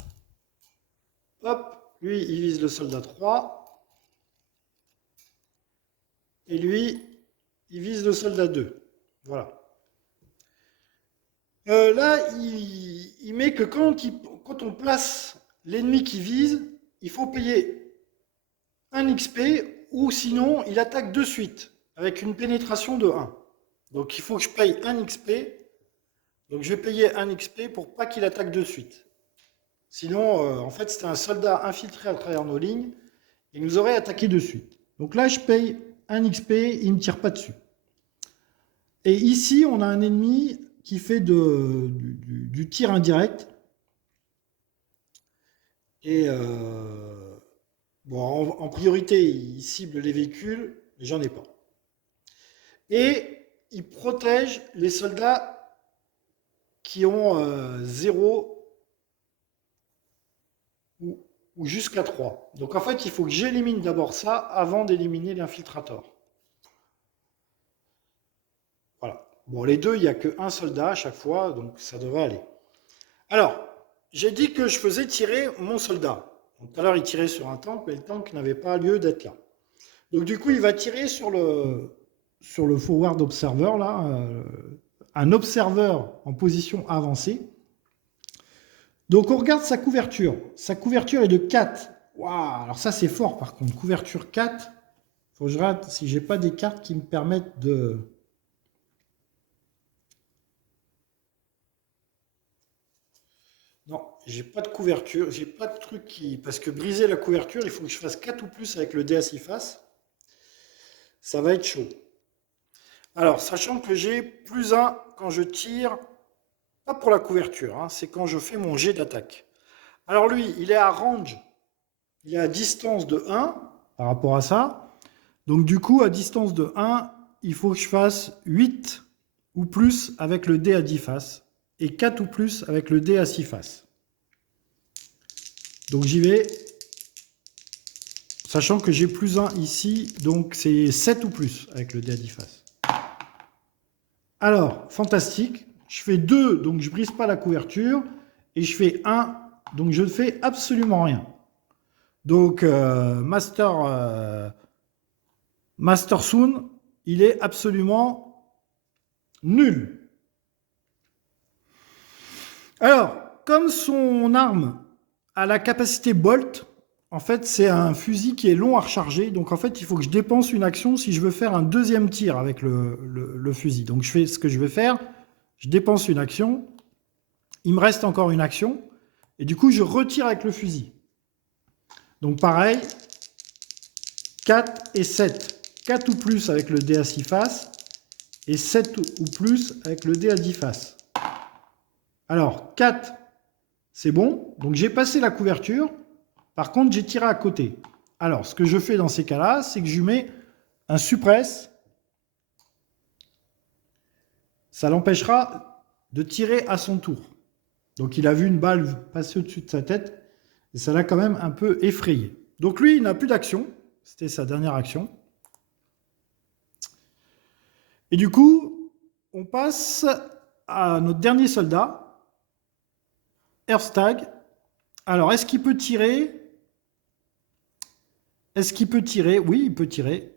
hop, lui, il vise le soldat 3. Et lui, il vise le soldat 2. Voilà. Là, il met que quand on place l'ennemi qui vise, il faut payer un XP ou sinon il attaque de suite avec une pénétration de 1. Donc il faut que je paye un XP. Donc je vais payer un XP pour pas qu'il attaque de suite. Sinon, en fait, c'était un soldat infiltré à travers nos lignes et il nous aurait attaqué de suite. Donc là, je paye un XP, il ne me tire pas dessus. Et ici, on a un ennemi qui fait du tir indirect. Et bon, en priorité, il cible les véhicules, mais j'en ai pas. Et il protège les soldats qui ont 0 ou jusqu'à 3. Donc en fait, il faut que j'élimine d'abord ça avant d'éliminer l'infiltrator. Voilà. Bon, les deux, il n'y a qu'un soldat à chaque fois, donc ça devrait aller. Alors, j'ai dit que je faisais tirer mon soldat. Donc, tout à l'heure, il tirait sur un tank, mais le tank n'avait pas lieu d'être là. Donc du coup, il va tirer sur le forward observer, là, un observeur en position avancée. Donc on regarde sa couverture. Sa couverture est de 4. Waouh, alors ça c'est fort par contre. Couverture 4. Faut que je regarde si j'ai pas des cartes qui me permettent de... Non, j'ai pas de couverture, j'ai pas de truc qui... Parce que briser la couverture, il faut que je fasse 4 ou plus avec le dé à 6 faces. Ça va être chaud. Alors, sachant que j'ai +1 quand je tire, pas pour la couverture, hein, c'est quand je fais mon jet d'attaque. Alors lui, il est à range, il est à distance de 1 par rapport à ça. Donc du coup, à distance de 1, il faut que je fasse 8 ou plus avec le dé à 10 faces et 4 ou plus avec le dé à 6 faces. Donc j'y vais, sachant que j'ai +1 ici, donc c'est 7 ou plus avec le dé à 10 faces. Alors, fantastique, je fais 2, donc je ne brise pas la couverture, et je fais 1, donc je ne fais absolument rien. Donc, Master Soon, il est absolument nul. Alors, comme son arme a la capacité Bolt, en fait, c'est un fusil qui est long à recharger. Donc, en fait, il faut que je dépense une action si je veux faire un deuxième tir avec le fusil. Donc, je fais ce que je vais faire. Je dépense une action. Il me reste encore une action. Et du coup, je retire avec le fusil. Donc, pareil, 4 et 7. 4 ou plus avec le dé à 6 faces. Et 7 ou plus avec le dé à 10 faces. Alors, 4, c'est bon. Donc, j'ai passé la couverture. Par contre, j'ai tiré à côté. Alors, ce que je fais dans ces cas-là, c'est que je mets un suppresse. Ça l'empêchera de tirer à son tour. Donc, il a vu une balle passer au-dessus de sa tête. Et ça l'a quand même un peu effrayé. Donc, lui, il n'a plus d'action. C'était sa dernière action. Et du coup, on passe à notre dernier soldat, Earthstag. Alors, est-ce qu'il peut tirer? Est-ce qu'il peut tirer? Oui, il peut tirer.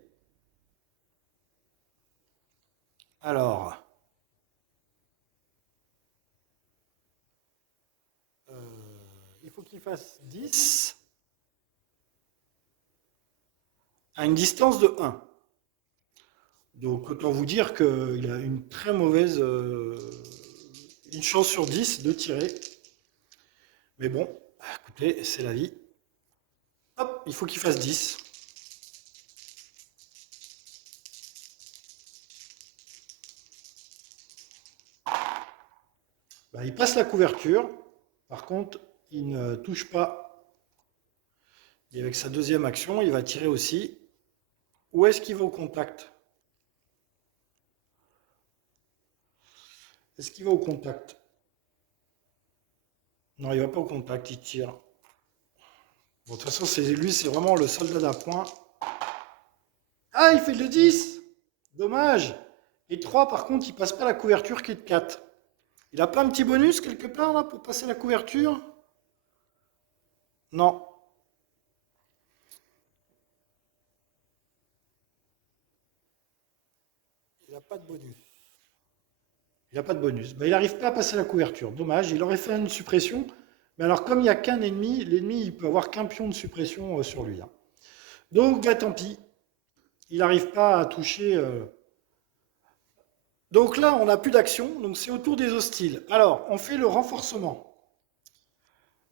Alors, il faut qu'il fasse 10 à une distance de 1. Donc, autant vous dire qu'il a une très mauvaise... une chance sur 10 de tirer. Mais bon, écoutez, c'est la vie. Hop, il faut qu'il fasse 10. Bah, il passe la couverture. Par contre, il ne touche pas. Et avec sa deuxième action, il va tirer aussi. Où est-ce qu'il va au contact? Est-ce qu'il va au contact? Non, il ne va pas au contact, il tire. Bon, de toute façon, lui, c'est vraiment le soldat d'appoint. Ah, il fait le 10. Dommage. Et 3, par contre, il passe pas la couverture qui est de 4. Il n'a pas un petit bonus quelque part là pour passer la couverture? Non. Il n'a pas de bonus. Il n'a pas de bonus. Ben, il n'arrive pas à passer la couverture. Dommage. Il aurait fait une suppression. Mais alors, comme il n'y a qu'un ennemi, l'ennemi, il peut avoir qu'un pion de suppression sur lui. Hein. Donc, ben, tant pis. Il n'arrive pas à toucher... Donc là, on n'a plus d'action. Donc, c'est au tour des hostiles. Alors, on fait le renforcement.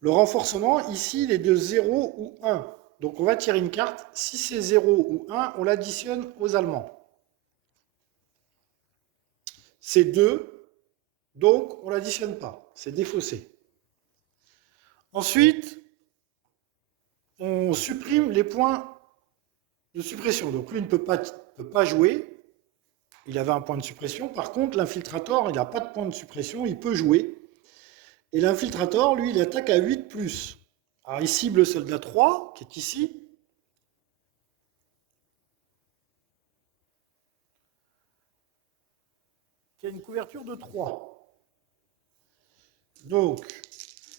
Le renforcement, ici, il est de 0 ou 1. Donc, on va tirer une carte. Si c'est 0 ou 1, on l'additionne aux Allemands. C'est 2, donc on ne l'additionne pas. C'est défaussé. Ensuite, on supprime les points de suppression. Donc lui, il ne peut pas jouer. il avait un point de suppression. Par contre, l'infiltrator, il n'a pas de point de suppression, il peut jouer. Et l'infiltrator, lui, il attaque à 8+. Alors, il cible le soldat 3, qui est ici. Qui a une couverture de 3. Donc,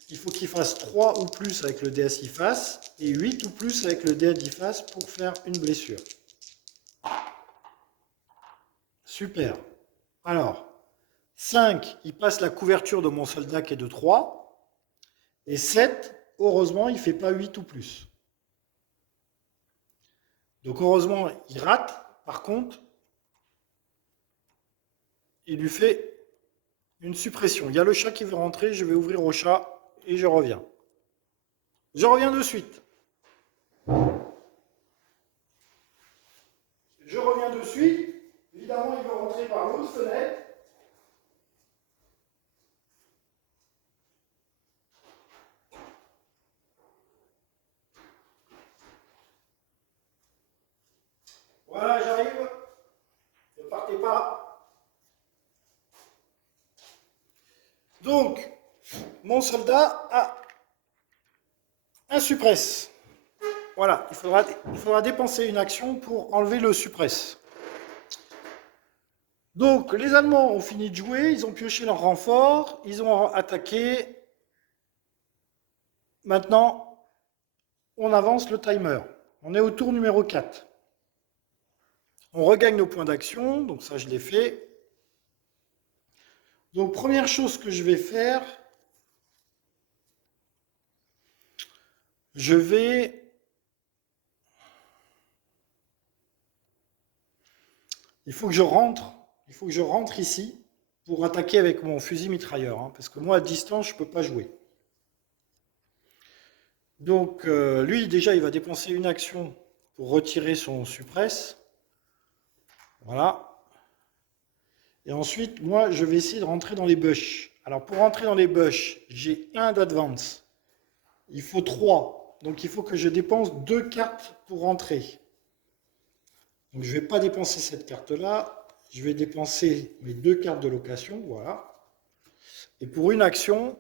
il faut qu'il fasse 3 ou plus avec le DSI face et 8 ou plus avec le DSI face pour faire une blessure. Super. Alors, 5, il passe la couverture de mon soldat qui est de 3. Et 7, heureusement, il ne fait pas 8 ou plus. Donc, heureusement, il rate. Par contre, il lui fait une suppression. Il y a le chat qui veut rentrer. Je vais ouvrir au chat et je reviens. Je reviens de suite. Je reviens de suite. Évidemment, il veut rentrer par l'autre fenêtre. Voilà, j'arrive. Ne partez pas. Donc, mon soldat a un suppresse. Voilà, il faudra dépenser une action pour enlever le suppresse. Donc, les Allemands ont fini de jouer, ils ont pioché leur renfort, ils ont attaqué. Maintenant, on avance le timer. On est au tour numéro 4. On regagne nos points d'action, donc ça je l'ai fait. Donc, première chose que je vais faire, je vais... Il faut que je rentre ici pour attaquer avec mon fusil mitrailleur, hein, parce que moi, à distance, je ne peux pas jouer. Donc, lui, déjà, il va dépenser une action pour retirer son suppresse. Voilà. Et ensuite, moi, je vais essayer de rentrer dans les bush. Alors, pour rentrer dans les bush, j'ai 1 d'advance. Il faut 3. Donc, il faut que je dépense 2 cartes pour rentrer. Donc, je ne vais pas dépenser cette carte-là. Je vais dépenser mes 2 cartes de location. Voilà. Et pour une action,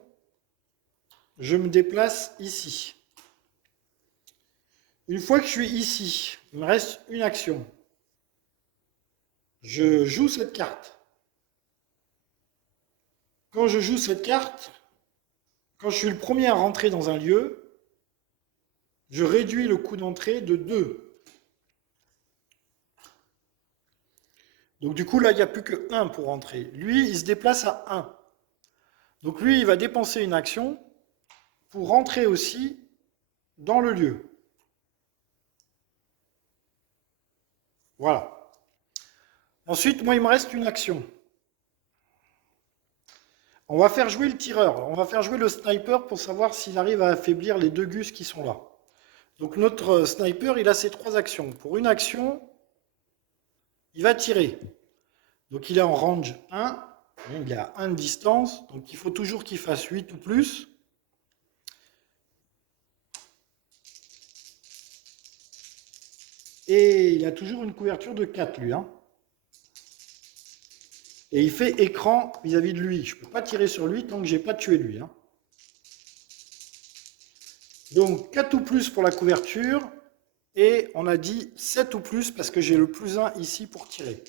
je me déplace ici. Une fois que je suis ici, il me reste une action. Je joue cette carte. Quand je joue cette carte, quand je suis le premier à rentrer dans un lieu, je réduis le coût d'entrée de 2. Donc du coup, là, il n'y a plus que 1 pour rentrer. Lui, il se déplace à 1. Donc lui, il va dépenser une action pour rentrer aussi dans le lieu. Voilà. Ensuite, moi, il me reste une action. On va faire jouer le tireur. On va faire jouer le sniper pour savoir s'il arrive à affaiblir les 2 gus qui sont là. Donc notre sniper, il a ses 3 actions. Pour une action, il va tirer. Donc il est en range 1. Il est à 1 de distance. Donc il faut toujours qu'il fasse 8 ou plus. Et il a toujours une couverture de 4, lui. Hein. Et il fait écran vis-à-vis de lui. Je ne peux pas tirer sur lui tant que je n'ai pas tué lui. Hein. Donc 4 ou plus pour la couverture. Et on a dit 7 ou plus parce que j'ai le +1 ici pour tirer.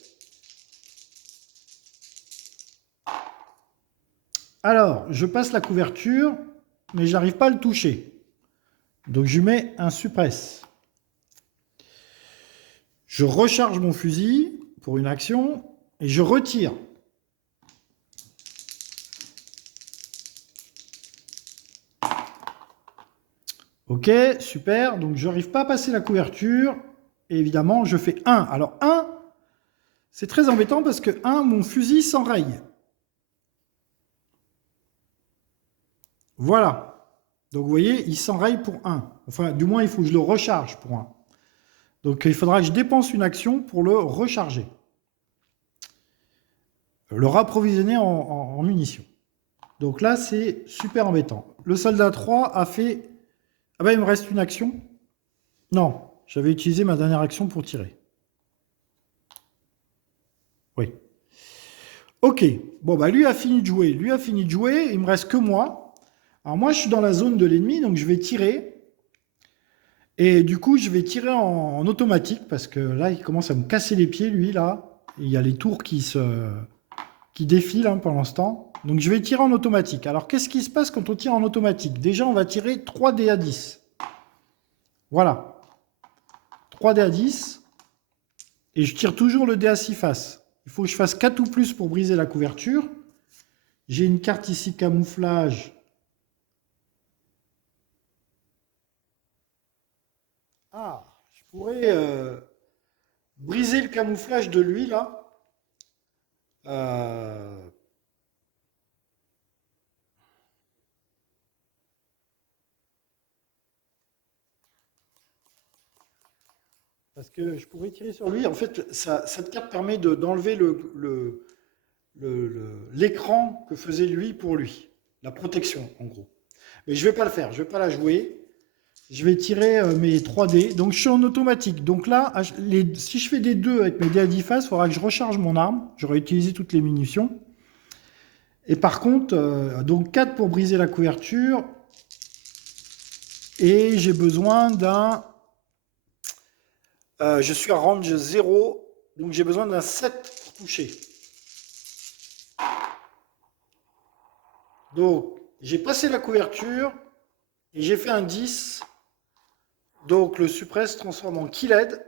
Alors, je passe la couverture, mais je n'arrive pas à le toucher. Donc je lui mets un suppresse. Je recharge mon fusil pour une action et je retire. Ok, super. Donc je n'arrive pas à passer la couverture. Et évidemment, je fais 1. Alors 1, c'est très embêtant parce que 1, mon fusil s'enraye. Voilà. Donc vous voyez, il s'enraye pour 1. Enfin, du moins, il faut que je le recharge pour 1. Donc il faudra que je dépense une action pour le recharger. Le rapprovisionner en munitions. Donc là, c'est super embêtant. Le soldat 3 a fait... Ah ben, il me reste une action. Non, j'avais utilisé ma dernière action pour tirer. Oui. Ok, bon bah lui a fini de jouer. Lui a fini de jouer, il me reste que moi. Alors moi je suis dans la zone de l'ennemi, donc je vais tirer. Et du coup je vais tirer en automatique parce que là il commence à me casser les pieds lui là. Il y a les tours qui défilent hein, pendant ce temps. Donc je vais tirer en automatique. Alors qu'est-ce qui se passe quand on tire en automatique? Déjà on va tirer 3 dés à 10. Voilà, 3 dés à 10. Et je tire toujours le dé à 6 faces. Il faut que je fasse 4 ou plus pour briser la couverture. J'ai une carte ici camouflage. Ah, je pourrais briser le camouflage de lui là. Euh, parce que je pourrais tirer sur lui. En fait, cette carte permet d'enlever l'écran que faisait lui pour lui. La protection, en gros. Mais je ne vais pas le faire. Je ne vais pas la jouer. Je vais tirer mes 3 dés. Donc je suis en automatique. Donc là, si je fais des 2 avec mes dés à 10 faces, il faudra que je recharge mon arme. J'aurai utilisé toutes les munitions. Et par contre, donc 4 pour briser la couverture. Et j'ai besoin d'un... je suis à range 0. Donc j'ai besoin d'un 7 pour toucher. Donc j'ai passé la couverture. Et j'ai fait un 10. Donc le suppress se transforme en killed.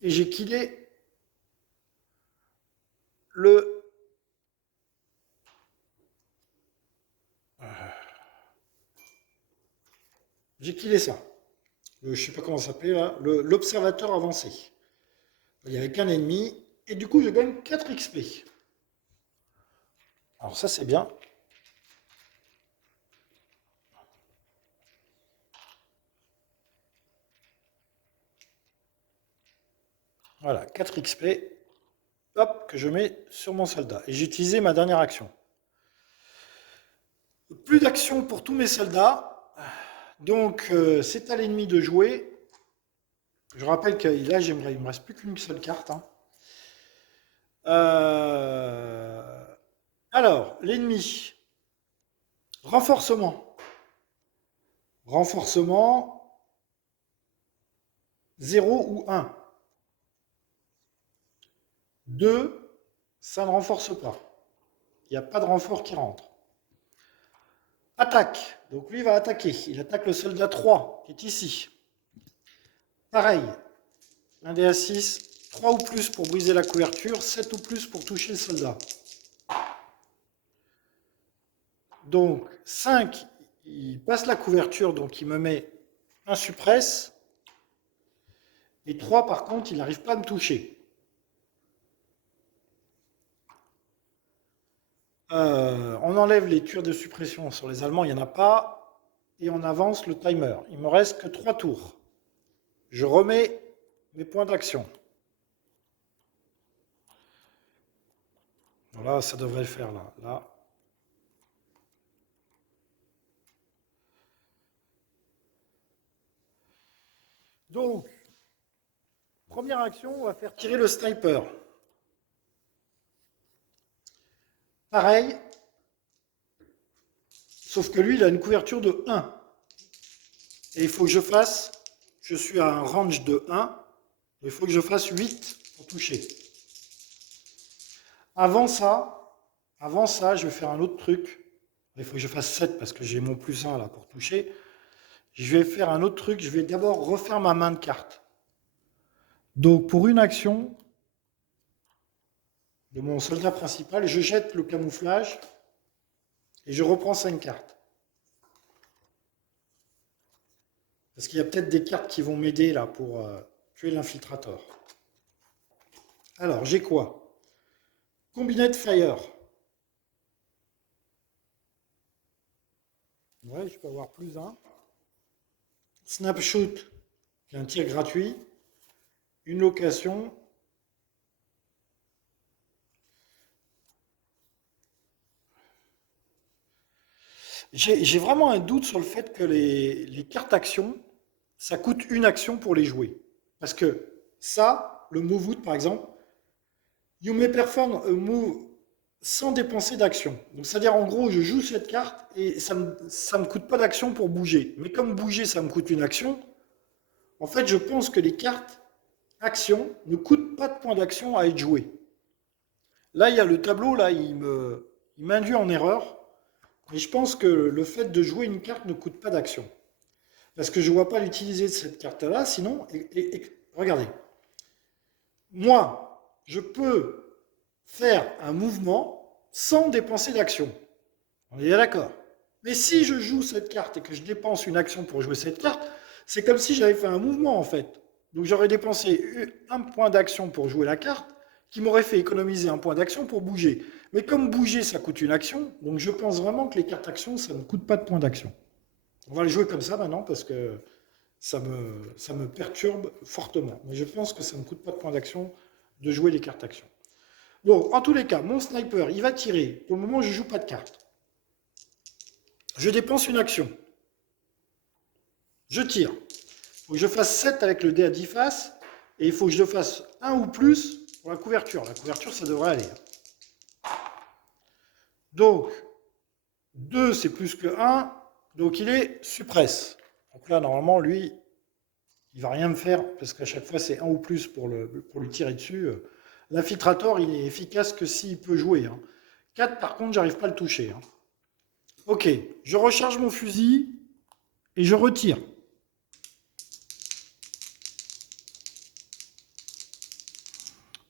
Et j'ai killé le... J'ai killé ça. Je ne sais pas comment ça s'appelait là. L'observateur avancé. Il n'y avait qu'un ennemi. Et du coup, je gagne 4 XP. Alors ça, c'est bien. Voilà, 4 XP. Hop, que je mets sur mon soldat. Et j'ai utilisé ma dernière action. Plus d'action pour tous mes soldats. Donc, c'est à l'ennemi de jouer. Je rappelle que là, il ne me reste plus qu'une seule carte. Hein. Alors, l'ennemi. Renforcement. Renforcement 0 ou 1. 2, ça ne renforce pas. Il n'y a pas de renfort qui rentre. Attaque. Donc lui va attaquer. Il attaque le soldat 3 qui est ici. Pareil. Un dé à 6. 3 ou plus pour briser la couverture. 7 ou plus pour toucher le soldat. Donc 5, il passe la couverture, donc il me met un suppress. Et 3 par contre, il n'arrive pas à me toucher. On enlève les tirs de suppression sur les Allemands, il n'y en a pas. Et on avance le timer. Il me reste que 3 tours. Je remets mes points d'action. Voilà, ça devrait le faire là. Là. Donc, première action, on va faire tirer le sniper. Pareil, sauf que lui, il a une couverture de 1. Et il faut que je suis à un range de 1, il faut que je fasse 8 pour toucher. Avant ça, je vais faire un autre truc. Il faut que je fasse 7 parce que j'ai mon plus 1 là pour toucher. Je vais faire un autre truc, je vais d'abord refaire ma main de carte. Donc pour une action de mon soldat principal, je jette le camouflage et je reprends 5 cartes. Parce qu'il y a peut-être des cartes qui vont m'aider là pour tuer l'infiltrator. Alors, j'ai quoi? Combinate Fire. Ouais, je peux avoir plus 1. Snapshot, qui est un tir gratuit. Une location. J'ai vraiment un doute sur le fait que les cartes actions, ça coûte une action pour les jouer. Parce que ça, le Move Out par exemple, You may perform a move sans dépenser d'action. Donc, c'est-à-dire, en gros, je joue cette carte et ça me coûte pas d'action pour bouger. Mais comme bouger, ça me coûte une action, en fait, je pense que les cartes actions ne coûtent pas de points d'action à être jouées. Là, il y a le tableau, là, il m'induit en erreur. Mais je pense que le fait de jouer une carte ne coûte pas d'action. Parce que je ne vois pas l'utiliser de cette carte-là, sinon, regardez. Moi, je peux faire un mouvement sans dépenser d'action. On est d'accord. Mais si je joue cette carte et que je dépense une action pour jouer cette carte, c'est comme si j'avais fait un mouvement en fait. Donc j'aurais dépensé un point d'action pour jouer la carte, qui m'aurait fait économiser un point d'action pour bouger. Mais comme bouger, ça coûte une action, donc je pense vraiment que les cartes actions, ça ne coûte pas de points d'action. On va les jouer comme ça maintenant parce que ça me perturbe fortement. Mais je pense que ça ne coûte pas de points d'action de jouer les cartes actions. Donc, en tous les cas, mon sniper, il va tirer. Pour le moment, je ne joue pas de carte. Je dépense une action. Je tire. Il faut que je fasse 7 avec le dé à 10 faces. Et il faut que je fasse 1 ou plus pour la couverture. La couverture, ça devrait aller. Donc, 2, c'est plus que 1. Donc, il est suppresse. Donc là, normalement, lui, il ne va rien me faire. Parce qu'à chaque fois, c'est 1 ou plus pour lui tirer dessus. L'infiltrator, il est efficace que s'il peut jouer. 4, par contre, j'arrive pas à le toucher. Ok, je recharge mon fusil et je retire.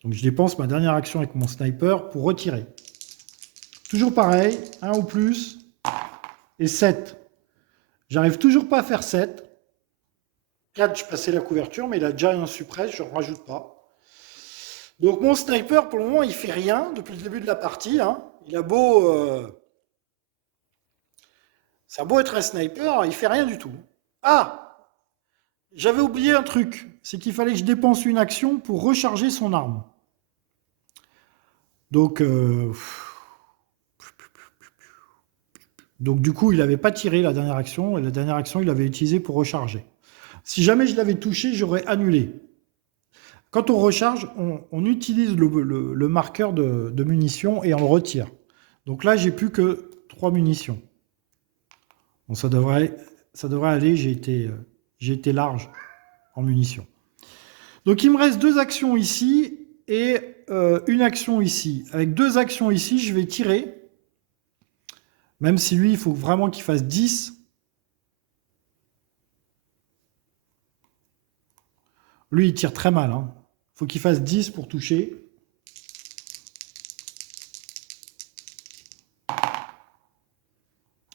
Donc je dépense ma dernière action avec mon sniper pour retirer. Toujours pareil, 1 ou plus, et 7. J'arrive toujours pas à faire 7. 4, je passais la couverture, mais il a déjà un suppresse, je ne rajoute pas. Donc mon sniper, pour le moment, il fait rien depuis le début de la partie. Il a beau... Ça a beau être un sniper, il fait rien du tout. Ah, j'avais oublié un truc, c'est qu'il fallait que je dépense une action pour recharger son arme. Donc du coup, il n'avait pas tiré la dernière action, et la dernière action, il l'avait utilisée pour recharger. Si jamais je l'avais touché, j'aurais annulé. Quand on recharge, on utilise le marqueur de munitions et on le retire. Donc là, j'ai plus que 3 munitions. Bon, ça devrait aller, j'ai été large en munitions. Donc il me reste 2 actions ici et une action ici. Avec 2 actions ici, je vais tirer. Même si lui, il faut vraiment qu'il fasse 10. Lui, il tire très mal. Il faut qu'il fasse 10 pour toucher.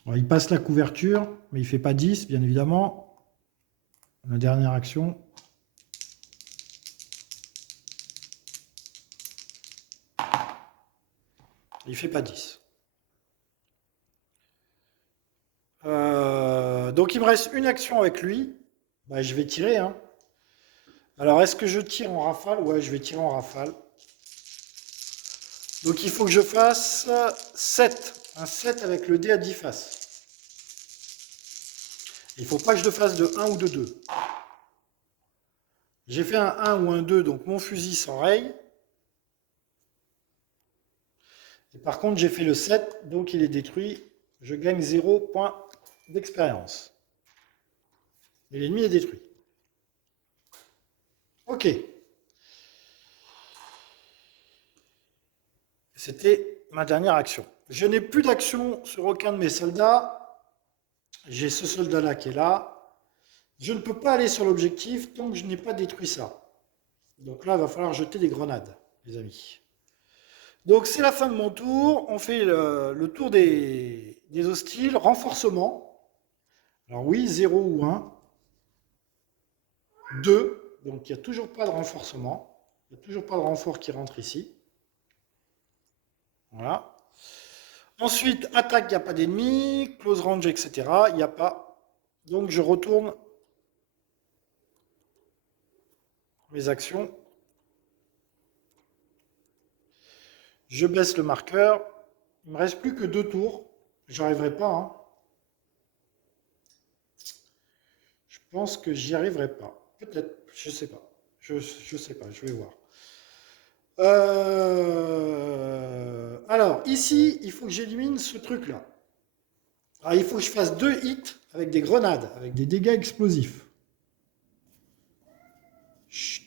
Alors, il passe la couverture, mais il ne fait pas 10, bien évidemment. La dernière action. Il ne fait pas 10. Donc il me reste une action avec lui. Bah, je vais tirer. Alors est-ce que je tire en rafale? Ouais, je vais tirer en rafale. Donc il faut que je fasse 7. Un 7 avec le dé à 10 faces. Il ne faut pas que je le fasse de 1 ou de 2. J'ai fait un 1 ou un 2, donc mon fusil s'enraye. Et par contre, j'ai fait le 7, donc il est détruit. Je gagne 0 points d'expérience. Et l'ennemi est détruit. Ok. C'était ma dernière action. Je n'ai plus d'action sur aucun de mes soldats. J'ai ce soldat-là qui est là. Je ne peux pas aller sur l'objectif tant que je n'ai pas détruit ça. Donc là, il va falloir jeter des grenades, les amis. Donc c'est la fin de mon tour. On fait le tour des hostiles. Renforcement. Alors oui, 0 ou 1. 2. Donc il n'y a toujours pas de renforcement. Il n'y a toujours pas de renfort qui rentre ici. Voilà. Ensuite, attaque, il n'y a pas d'ennemis. Close range, etc. Il n'y a pas. Donc je retourne mes actions. Je baisse le marqueur. Il ne me reste plus que 2 tours. J'arriverai pas. Je pense que j'y arriverai pas. Peut-être, je sais pas. Je sais pas, je vais voir. Alors, ici, il faut que j'élimine ce truc-là. Alors, il faut que je fasse 2 hits avec des grenades, avec des dégâts explosifs. Chut.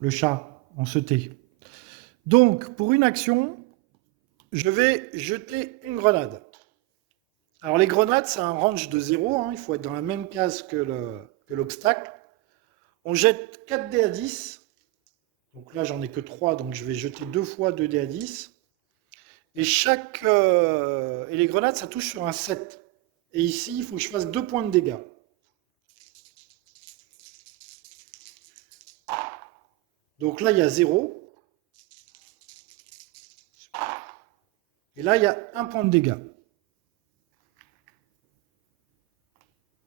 Le chat, on se tait. Donc, pour une action, je vais jeter une grenade. Alors, les grenades, c'est un range de 0. Hein, il faut être dans la même case que l'obstacle. On jette 4 dés à 10. Donc là, j'en ai que 3, donc je vais jeter 2 fois 2 dés à 10. Et et les grenades, ça touche sur un 7. Et ici, il faut que je fasse 2 points de dégâts. Donc là, il y a 0. Et là, il y a 1 point de dégâts.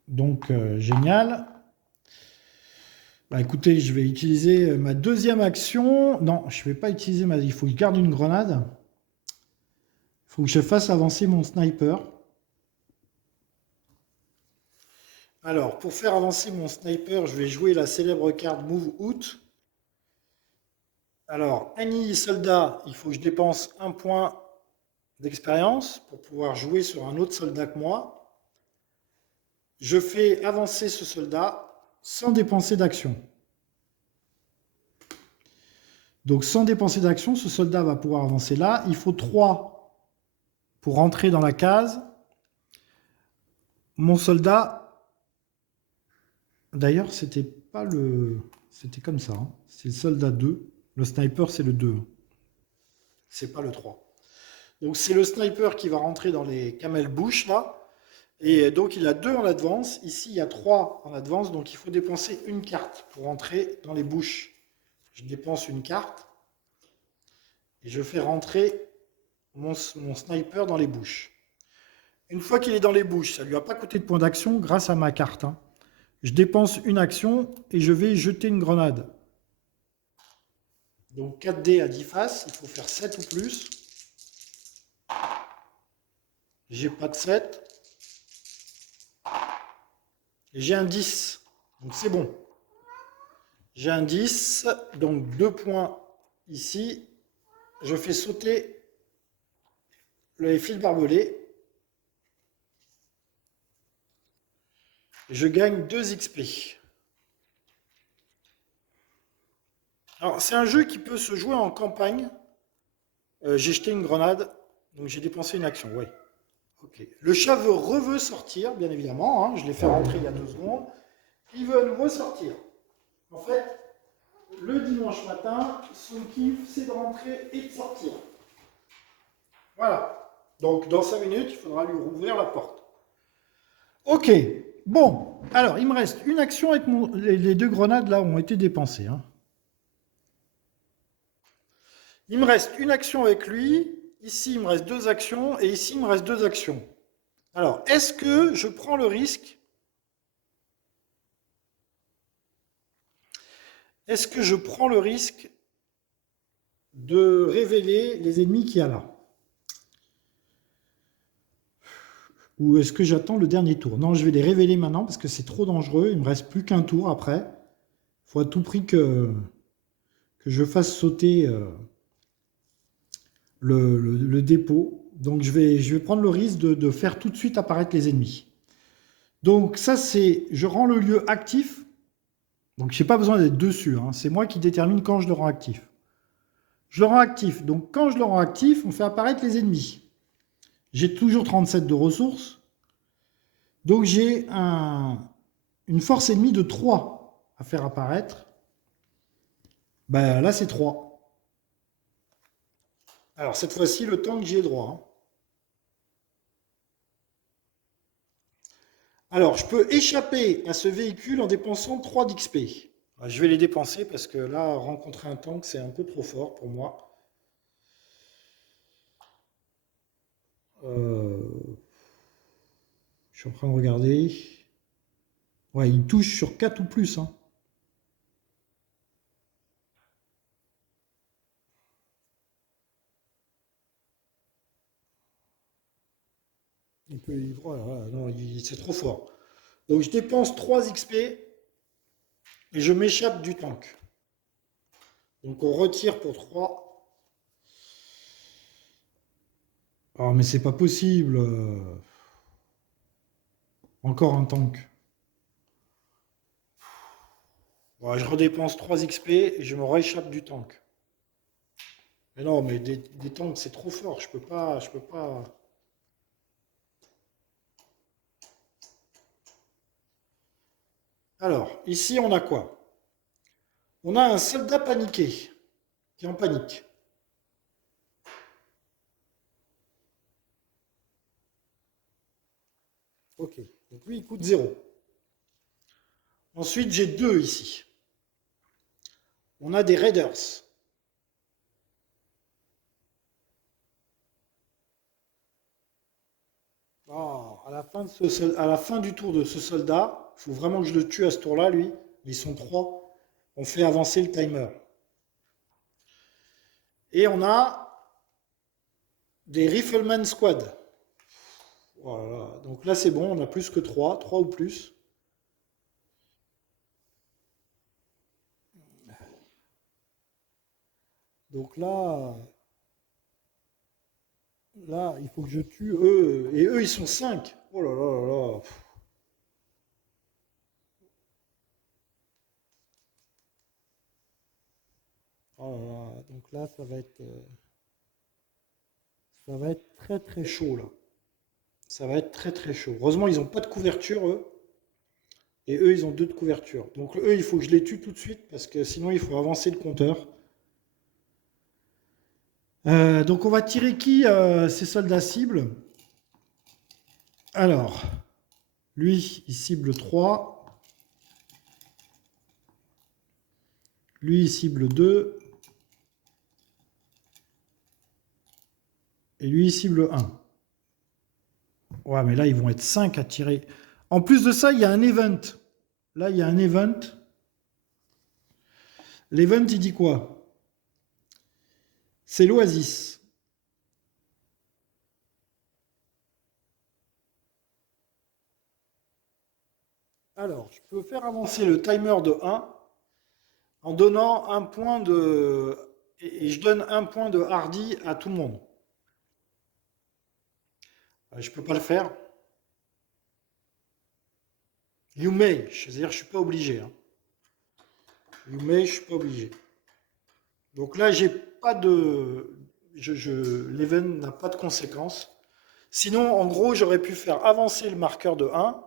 Donc, génial. Bah, écoutez, je vais utiliser ma deuxième action. Non, je ne vais pas utiliser ma... Il faut que je garde une grenade. Il faut que je fasse avancer mon sniper. Alors, pour faire avancer mon sniper, je vais jouer la célèbre carte Move Out. Alors, Annie soldat, il faut que je dépense 1 point d'expérience pour pouvoir jouer sur un autre soldat que moi. Je fais avancer ce soldat sans dépenser d'action. Donc, sans dépenser d'action, ce soldat va pouvoir avancer là. Il faut 3 pour rentrer dans la case. Mon soldat, d'ailleurs, c'était pas le... C'était comme ça. Hein. C'est le soldat 2. Le sniper, c'est le 2. C'est pas le 3. Donc, c'est le sniper qui va rentrer dans les camel bush, là. Et donc, il a 2 en advance. Ici, il y a 3 en advance. Donc, il faut dépenser une carte pour rentrer dans les bush. Je dépense une carte. Et je fais rentrer mon sniper dans les bush. Une fois qu'il est dans les bush, ça ne lui a pas coûté de points d'action grâce à ma carte. Hein. Je dépense une action et je vais jeter une grenade. Donc 4 dés à 10 faces, il faut faire 7 ou plus. J'ai pas de 7. Et j'ai un 10. Donc c'est bon. J'ai un 10, donc 2 points ici. Je fais sauter les fils barbelés. Je gagne 2 XP. Alors, c'est un jeu qui peut se jouer en campagne. J'ai jeté une grenade, donc j'ai dépensé une action, oui. Ok. Le chat veut sortir, bien évidemment. Hein, je l'ai fait rentrer il y a 2 secondes. Il veut à nouveau sortir. En fait, le dimanche matin, son kiff, c'est de rentrer et de sortir. Voilà. Donc, dans 5 minutes, il faudra lui rouvrir la porte. Ok. Bon. Alors, il me reste une action avec les 2 grenades, là, ont été dépensées. Hein. Il me reste une action avec lui. Ici, il me reste 2 actions. Et ici, il me reste 2 actions. Alors, est-ce que je prends le risque de révéler les ennemis qu'il y a là? Ou est-ce que j'attends le dernier tour? Non, je vais les révéler maintenant parce que c'est trop dangereux. Il me reste plus qu'un tour après. Il faut à tout prix que je fasse sauter le dépôt. Donc je vais prendre le risque de faire tout de suite apparaître les ennemis. Donc ça c'est, je rends le lieu actif. Donc je n'ai pas besoin d'être dessus. Hein. C'est moi qui détermine quand je le rends actif. Je le rends actif. Donc quand je le rends actif, on fait apparaître les ennemis. J'ai toujours 37 de ressources. Donc j'ai une force ennemie de 3 à faire apparaître. Ben, là, c'est 3. Alors, cette fois-ci, le temps que j'ai droit. Hein. Alors, je peux échapper à ce véhicule en dépensant 3 d'XP. Je vais les dépenser parce que là, rencontrer un tank, c'est un peu trop fort pour moi. Je suis en train de regarder. Ouais, il touche sur 4 ou plus. Hein. Voilà, non, c'est trop fort. Donc je dépense 3 XP Et je m'échappe du tank. Donc on retire pour 3. Oh, mais c'est pas possible. Encore un tank. Ouais, je redépense 3 XP et je me rééchappe du tank. Mais non, mais des tanks, c'est trop fort. Je peux pas, je peux pas. Alors, ici, on a quoi? On a un soldat paniqué, qui est en panique. Ok, donc lui, il coûte 0. Ensuite, j'ai 2 ici. On a des raiders. Ah, à la fin du tour de ce soldat, il faut vraiment que je le tue à ce tour-là, lui. Ils sont 3. On fait avancer le timer. Et on a des Rifleman Squad. Voilà. Donc là, c'est bon, on a plus que 3, 3 ou plus. Donc là, il faut que je tue eux. Et eux, ils sont 5. Oh là là là là. Oh là là. Donc là, ça va être très très chaud là. Ça va être très très chaud. Heureusement, ils n'ont pas de couverture, eux. Et eux, ils ont 2 de couverture. Donc eux, il faut que je les tue tout de suite parce que sinon, il faut avancer le compteur. Donc on va tirer qui ces soldats cibles? Alors, lui, il cible 3. Lui, il cible 2. Et lui, il cible 1. Ouais, mais là, ils vont être 5 à tirer. En plus de ça, il y a un event. Là, il y a un event. L'event, il dit quoi? C'est l'Oasis. Alors, je peux faire avancer le timer de 1 en donnant un point de... Et je donne un point de hardy à tout le monde. Je peux pas le faire. You may. C'est-à-dire, je suis pas obligé. Hein. You may, je suis pas obligé. Donc là, j'ai pas de... L'event n'a pas de conséquences. Sinon, en gros, j'aurais pu faire avancer le marqueur de 1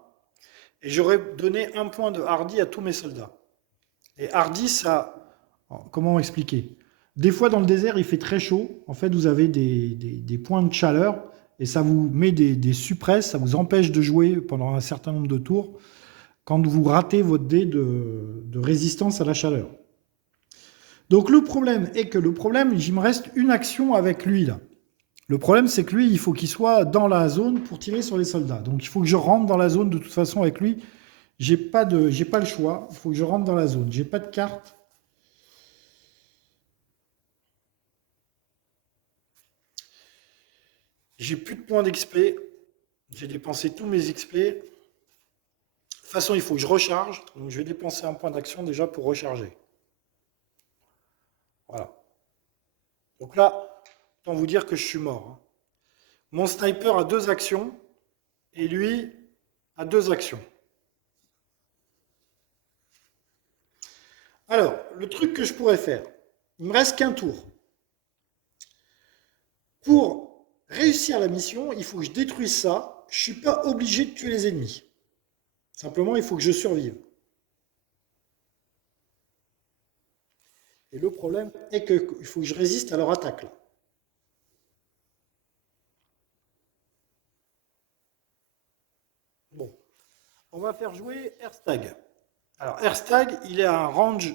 et j'aurais donné un point de hardy à tous mes soldats. Et hardy, ça... Comment expliquer? Des fois, dans le désert, il fait très chaud. En fait, vous avez des points de chaleur et ça vous met des suppresses, ça vous empêche de jouer pendant un certain nombre de tours quand vous ratez votre dé de résistance à la chaleur. Donc le problème est que il me reste une action avec lui là. Le problème, c'est que lui, il faut qu'il soit dans la zone pour tirer sur les soldats. Donc il faut que je rentre dans la zone de toute façon avec lui. J'ai pas le choix. Il faut que je rentre dans la zone. J'ai pas de carte. J'ai plus de points d'XP. J'ai dépensé tous mes XP. De toute façon, il faut que je recharge. Donc je vais dépenser un point d'action déjà pour recharger. Voilà. Donc là, autant vous dire que je suis mort. Hein. Mon sniper a 2 actions et lui a 2 actions. Alors, le truc que je pourrais faire, il me reste qu'un tour. Pour réussir la mission, il faut que je détruise ça. Je ne suis pas obligé de tuer les ennemis. Simplement, il faut que je survive. Et le problème est qu'il faut que je résiste à leur attaque. Là. Bon, on va faire jouer Airstag. Alors, Airstag, il est à un range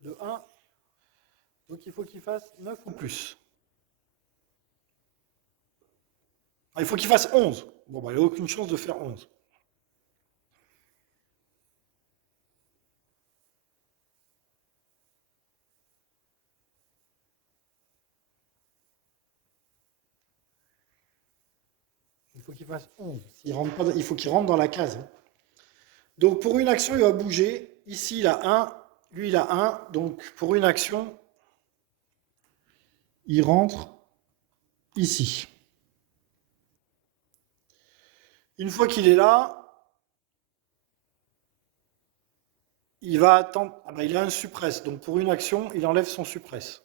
de 1. Donc, il faut qu'il fasse 9 ou plus. Ah, il faut qu'il fasse 11. Bon, bah, il n'a aucune chance de faire 11. Il faut qu'il fasse 11. Il faut qu'il rentre dans la case. Hein. Donc pour une action, il va bouger. Ici, il a 1, lui, il a 1. Donc pour une action, il rentre ici. Une fois qu'il est là, il va attendre. Ah ben, il a un suppress. Donc pour une action, il enlève son suppress.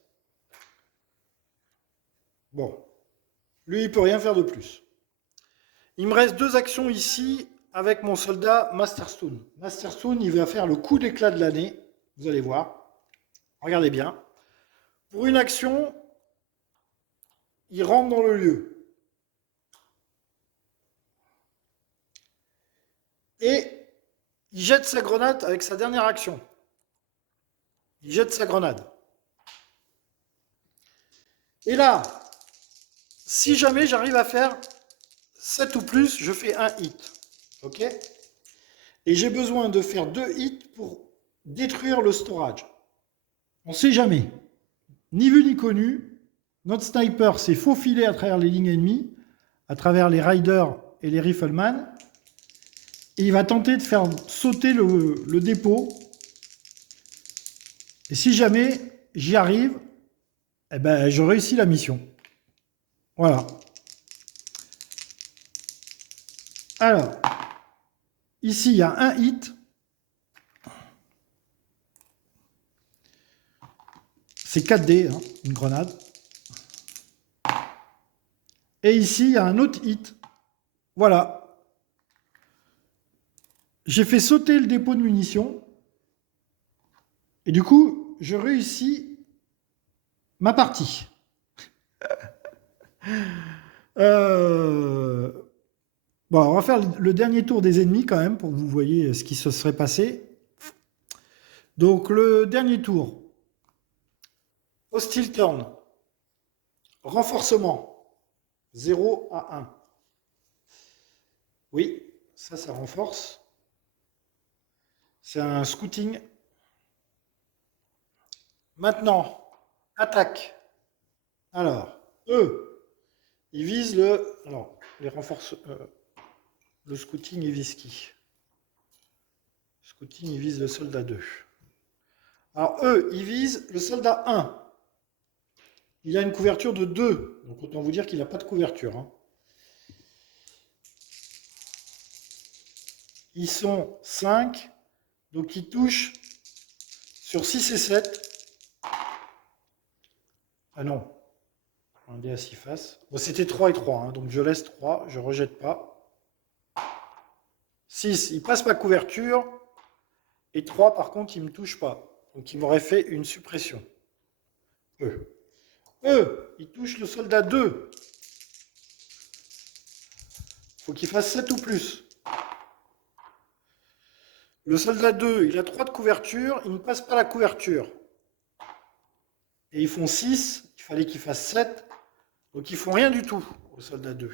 Bon. Lui, il ne peut rien faire de plus. Il me reste 2 actions ici avec mon soldat Masterstone. Masterstone, il va faire le coup d'éclat de l'année. Vous allez voir. Regardez bien. Pour une action, il rentre dans le lieu. Et il jette sa grenade avec sa dernière action. Il jette sa grenade. Et là, si jamais j'arrive à faire 7 ou plus, je fais un hit. Ok? Et j'ai besoin de faire 2 hits pour détruire le storage. On ne sait jamais. Ni vu ni connu, notre sniper s'est faufilé à travers les lignes ennemies, à travers les riders et les riflemen, et il va tenter de faire sauter le dépôt. Et si jamais j'y arrive, eh ben, je réussis la mission. Voilà. Alors, ici, il y a un hit. C'est 4D, hein, une grenade. Et ici, il y a un autre hit. Voilà. J'ai fait sauter le dépôt de munitions. Et du coup, je réussis ma partie. Bon, on va faire le dernier tour des ennemis quand même, pour que vous voyez ce qui se serait passé. Donc, le dernier tour. Hostile turn. Renforcement. 0 à 1. Oui, ça renforce. C'est un scouting. Maintenant, attaque. Alors, eux, ils visent le... Alors, les renforce... le scouting, il vise qui? Le scouting, il vise le soldat 2. Alors, eux, ils visent le soldat 1. Il a une couverture de 2. Donc, autant vous dire qu'il n'a pas de couverture. Hein. Ils sont 5. Donc, ils touchent sur 6 et 7. Ah non. Un dé à 6 faces. Bon, c'était 3 et 3. Hein, donc, je laisse 3. Je ne rejette pas. 6, il passe ma couverture. Et 3, par contre, il ne me touche pas. Donc, il m'aurait fait une suppression. Eux, ils touchent le soldat 2. Il faut qu'il fasse 7 ou plus. Le soldat 2, il a 3 de couverture, il ne passe pas la couverture. Et ils font 6, il fallait qu'il fasse 7. Donc ils font rien du tout au soldat 2.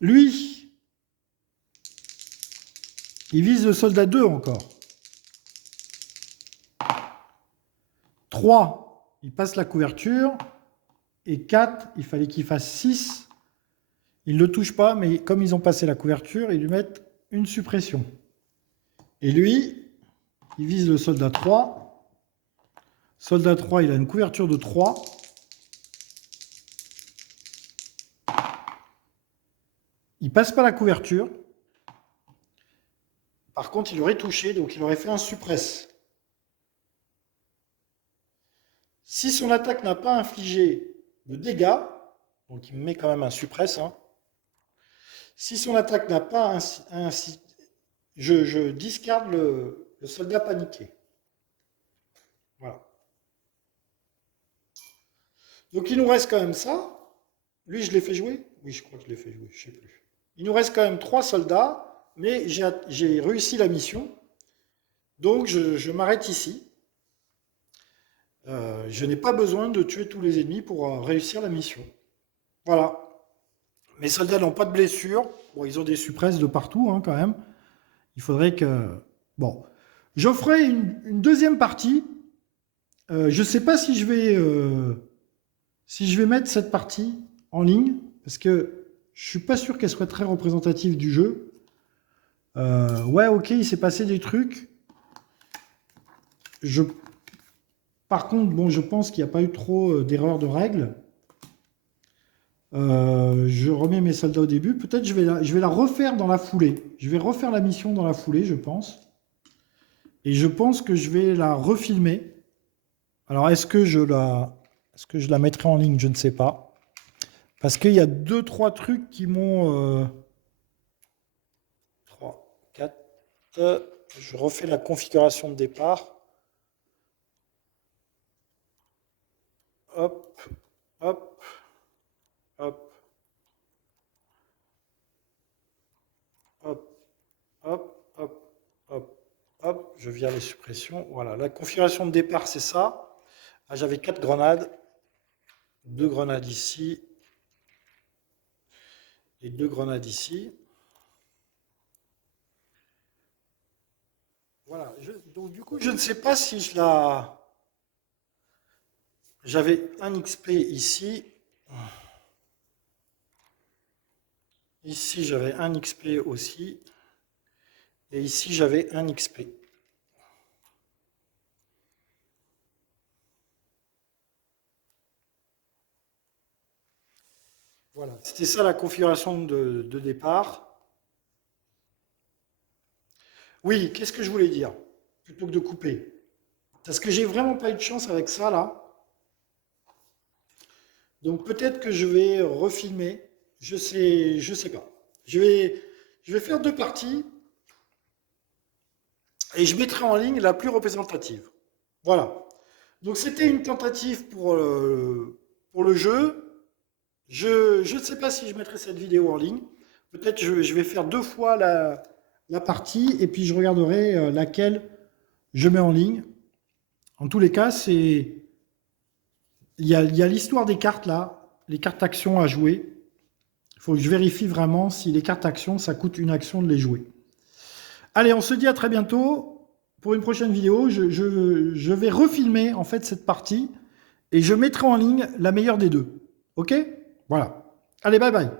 Lui, il vise le soldat 2 encore. 3, il passe la couverture. Et 4, il fallait qu'il fasse 6. Ils ne le touchent pas, mais comme ils ont passé la couverture, ils lui mettent une suppression. Et lui, il vise le soldat 3. Soldat 3, il a une couverture de 3. Il passe pas la couverture. Par contre, il aurait touché, donc il aurait fait un suppress. Si son attaque n'a pas infligé de dégâts, donc il me met quand même un suppress. Hein. Si son attaque n'a pas ainsi, je discarde le soldat paniqué. Voilà. Donc il nous reste quand même ça. Lui, je l'ai fait jouer? Oui, je crois que je l'ai fait jouer, je ne sais plus. Il nous reste quand même 3 soldats, mais j'ai réussi la mission. Donc je m'arrête ici. Je n'ai pas besoin de tuer tous les ennemis pour réussir la mission. Voilà. Mes soldats n'ont pas de blessures. Bon, ils ont des suppresses de partout hein, quand même. Il faudrait que... Bon. Je ferai une deuxième partie. Je ne sais pas si je vais mettre cette partie en ligne, parce que je ne suis pas sûr qu'elle soit très représentative du jeu. Ouais, ok, il s'est passé des trucs. Par contre, bon, je pense qu'il n'y a pas eu trop d'erreurs de règles. Je remets mes soldats au début. Peut-être je vais la refaire dans la foulée. Je vais refaire la mission dans la foulée, je pense. Et je pense que je vais la refilmer. Alors, est-ce que je la mettrai en ligne? Je ne sais pas. Parce qu'il y a 2-3 trucs qui m'ont... 3, 4... je refais la configuration de départ. Hop, hop, hop, hop, hop, hop, hop, hop. Je vire les suppressions. Voilà, la configuration de départ, c'est ça. Ah, j'avais 4 grenades. 2 grenades ici. Et 2 grenades ici. Voilà. Donc du coup, je ne sais pas si je la... J'avais un XP ici. Ici, j'avais un XP aussi. Et ici, j'avais un XP. Voilà. C'était ça la configuration de départ. Oui, qu'est-ce que je voulais dire? Plutôt que de couper. Parce que j'ai vraiment pas eu de chance avec ça, là. Donc peut-être que je vais refilmer. Je sais pas. Je vais faire 2 parties et je mettrai en ligne la plus représentative. Voilà. Donc c'était une tentative pour le jeu. Je ne sais pas si je mettrai cette vidéo en ligne. Peut-être je vais faire 2 fois la partie et puis je regarderai laquelle je mets en ligne. En tous les cas, il y a l'histoire des cartes là, les cartes actions à jouer. Il faut que je vérifie vraiment si les cartes actions, ça coûte une action de les jouer. Allez, on se dit à très bientôt pour une prochaine vidéo. Je vais refilmer en fait cette partie et je mettrai en ligne la meilleure des deux. Ok? Voilà. Allez, bye bye.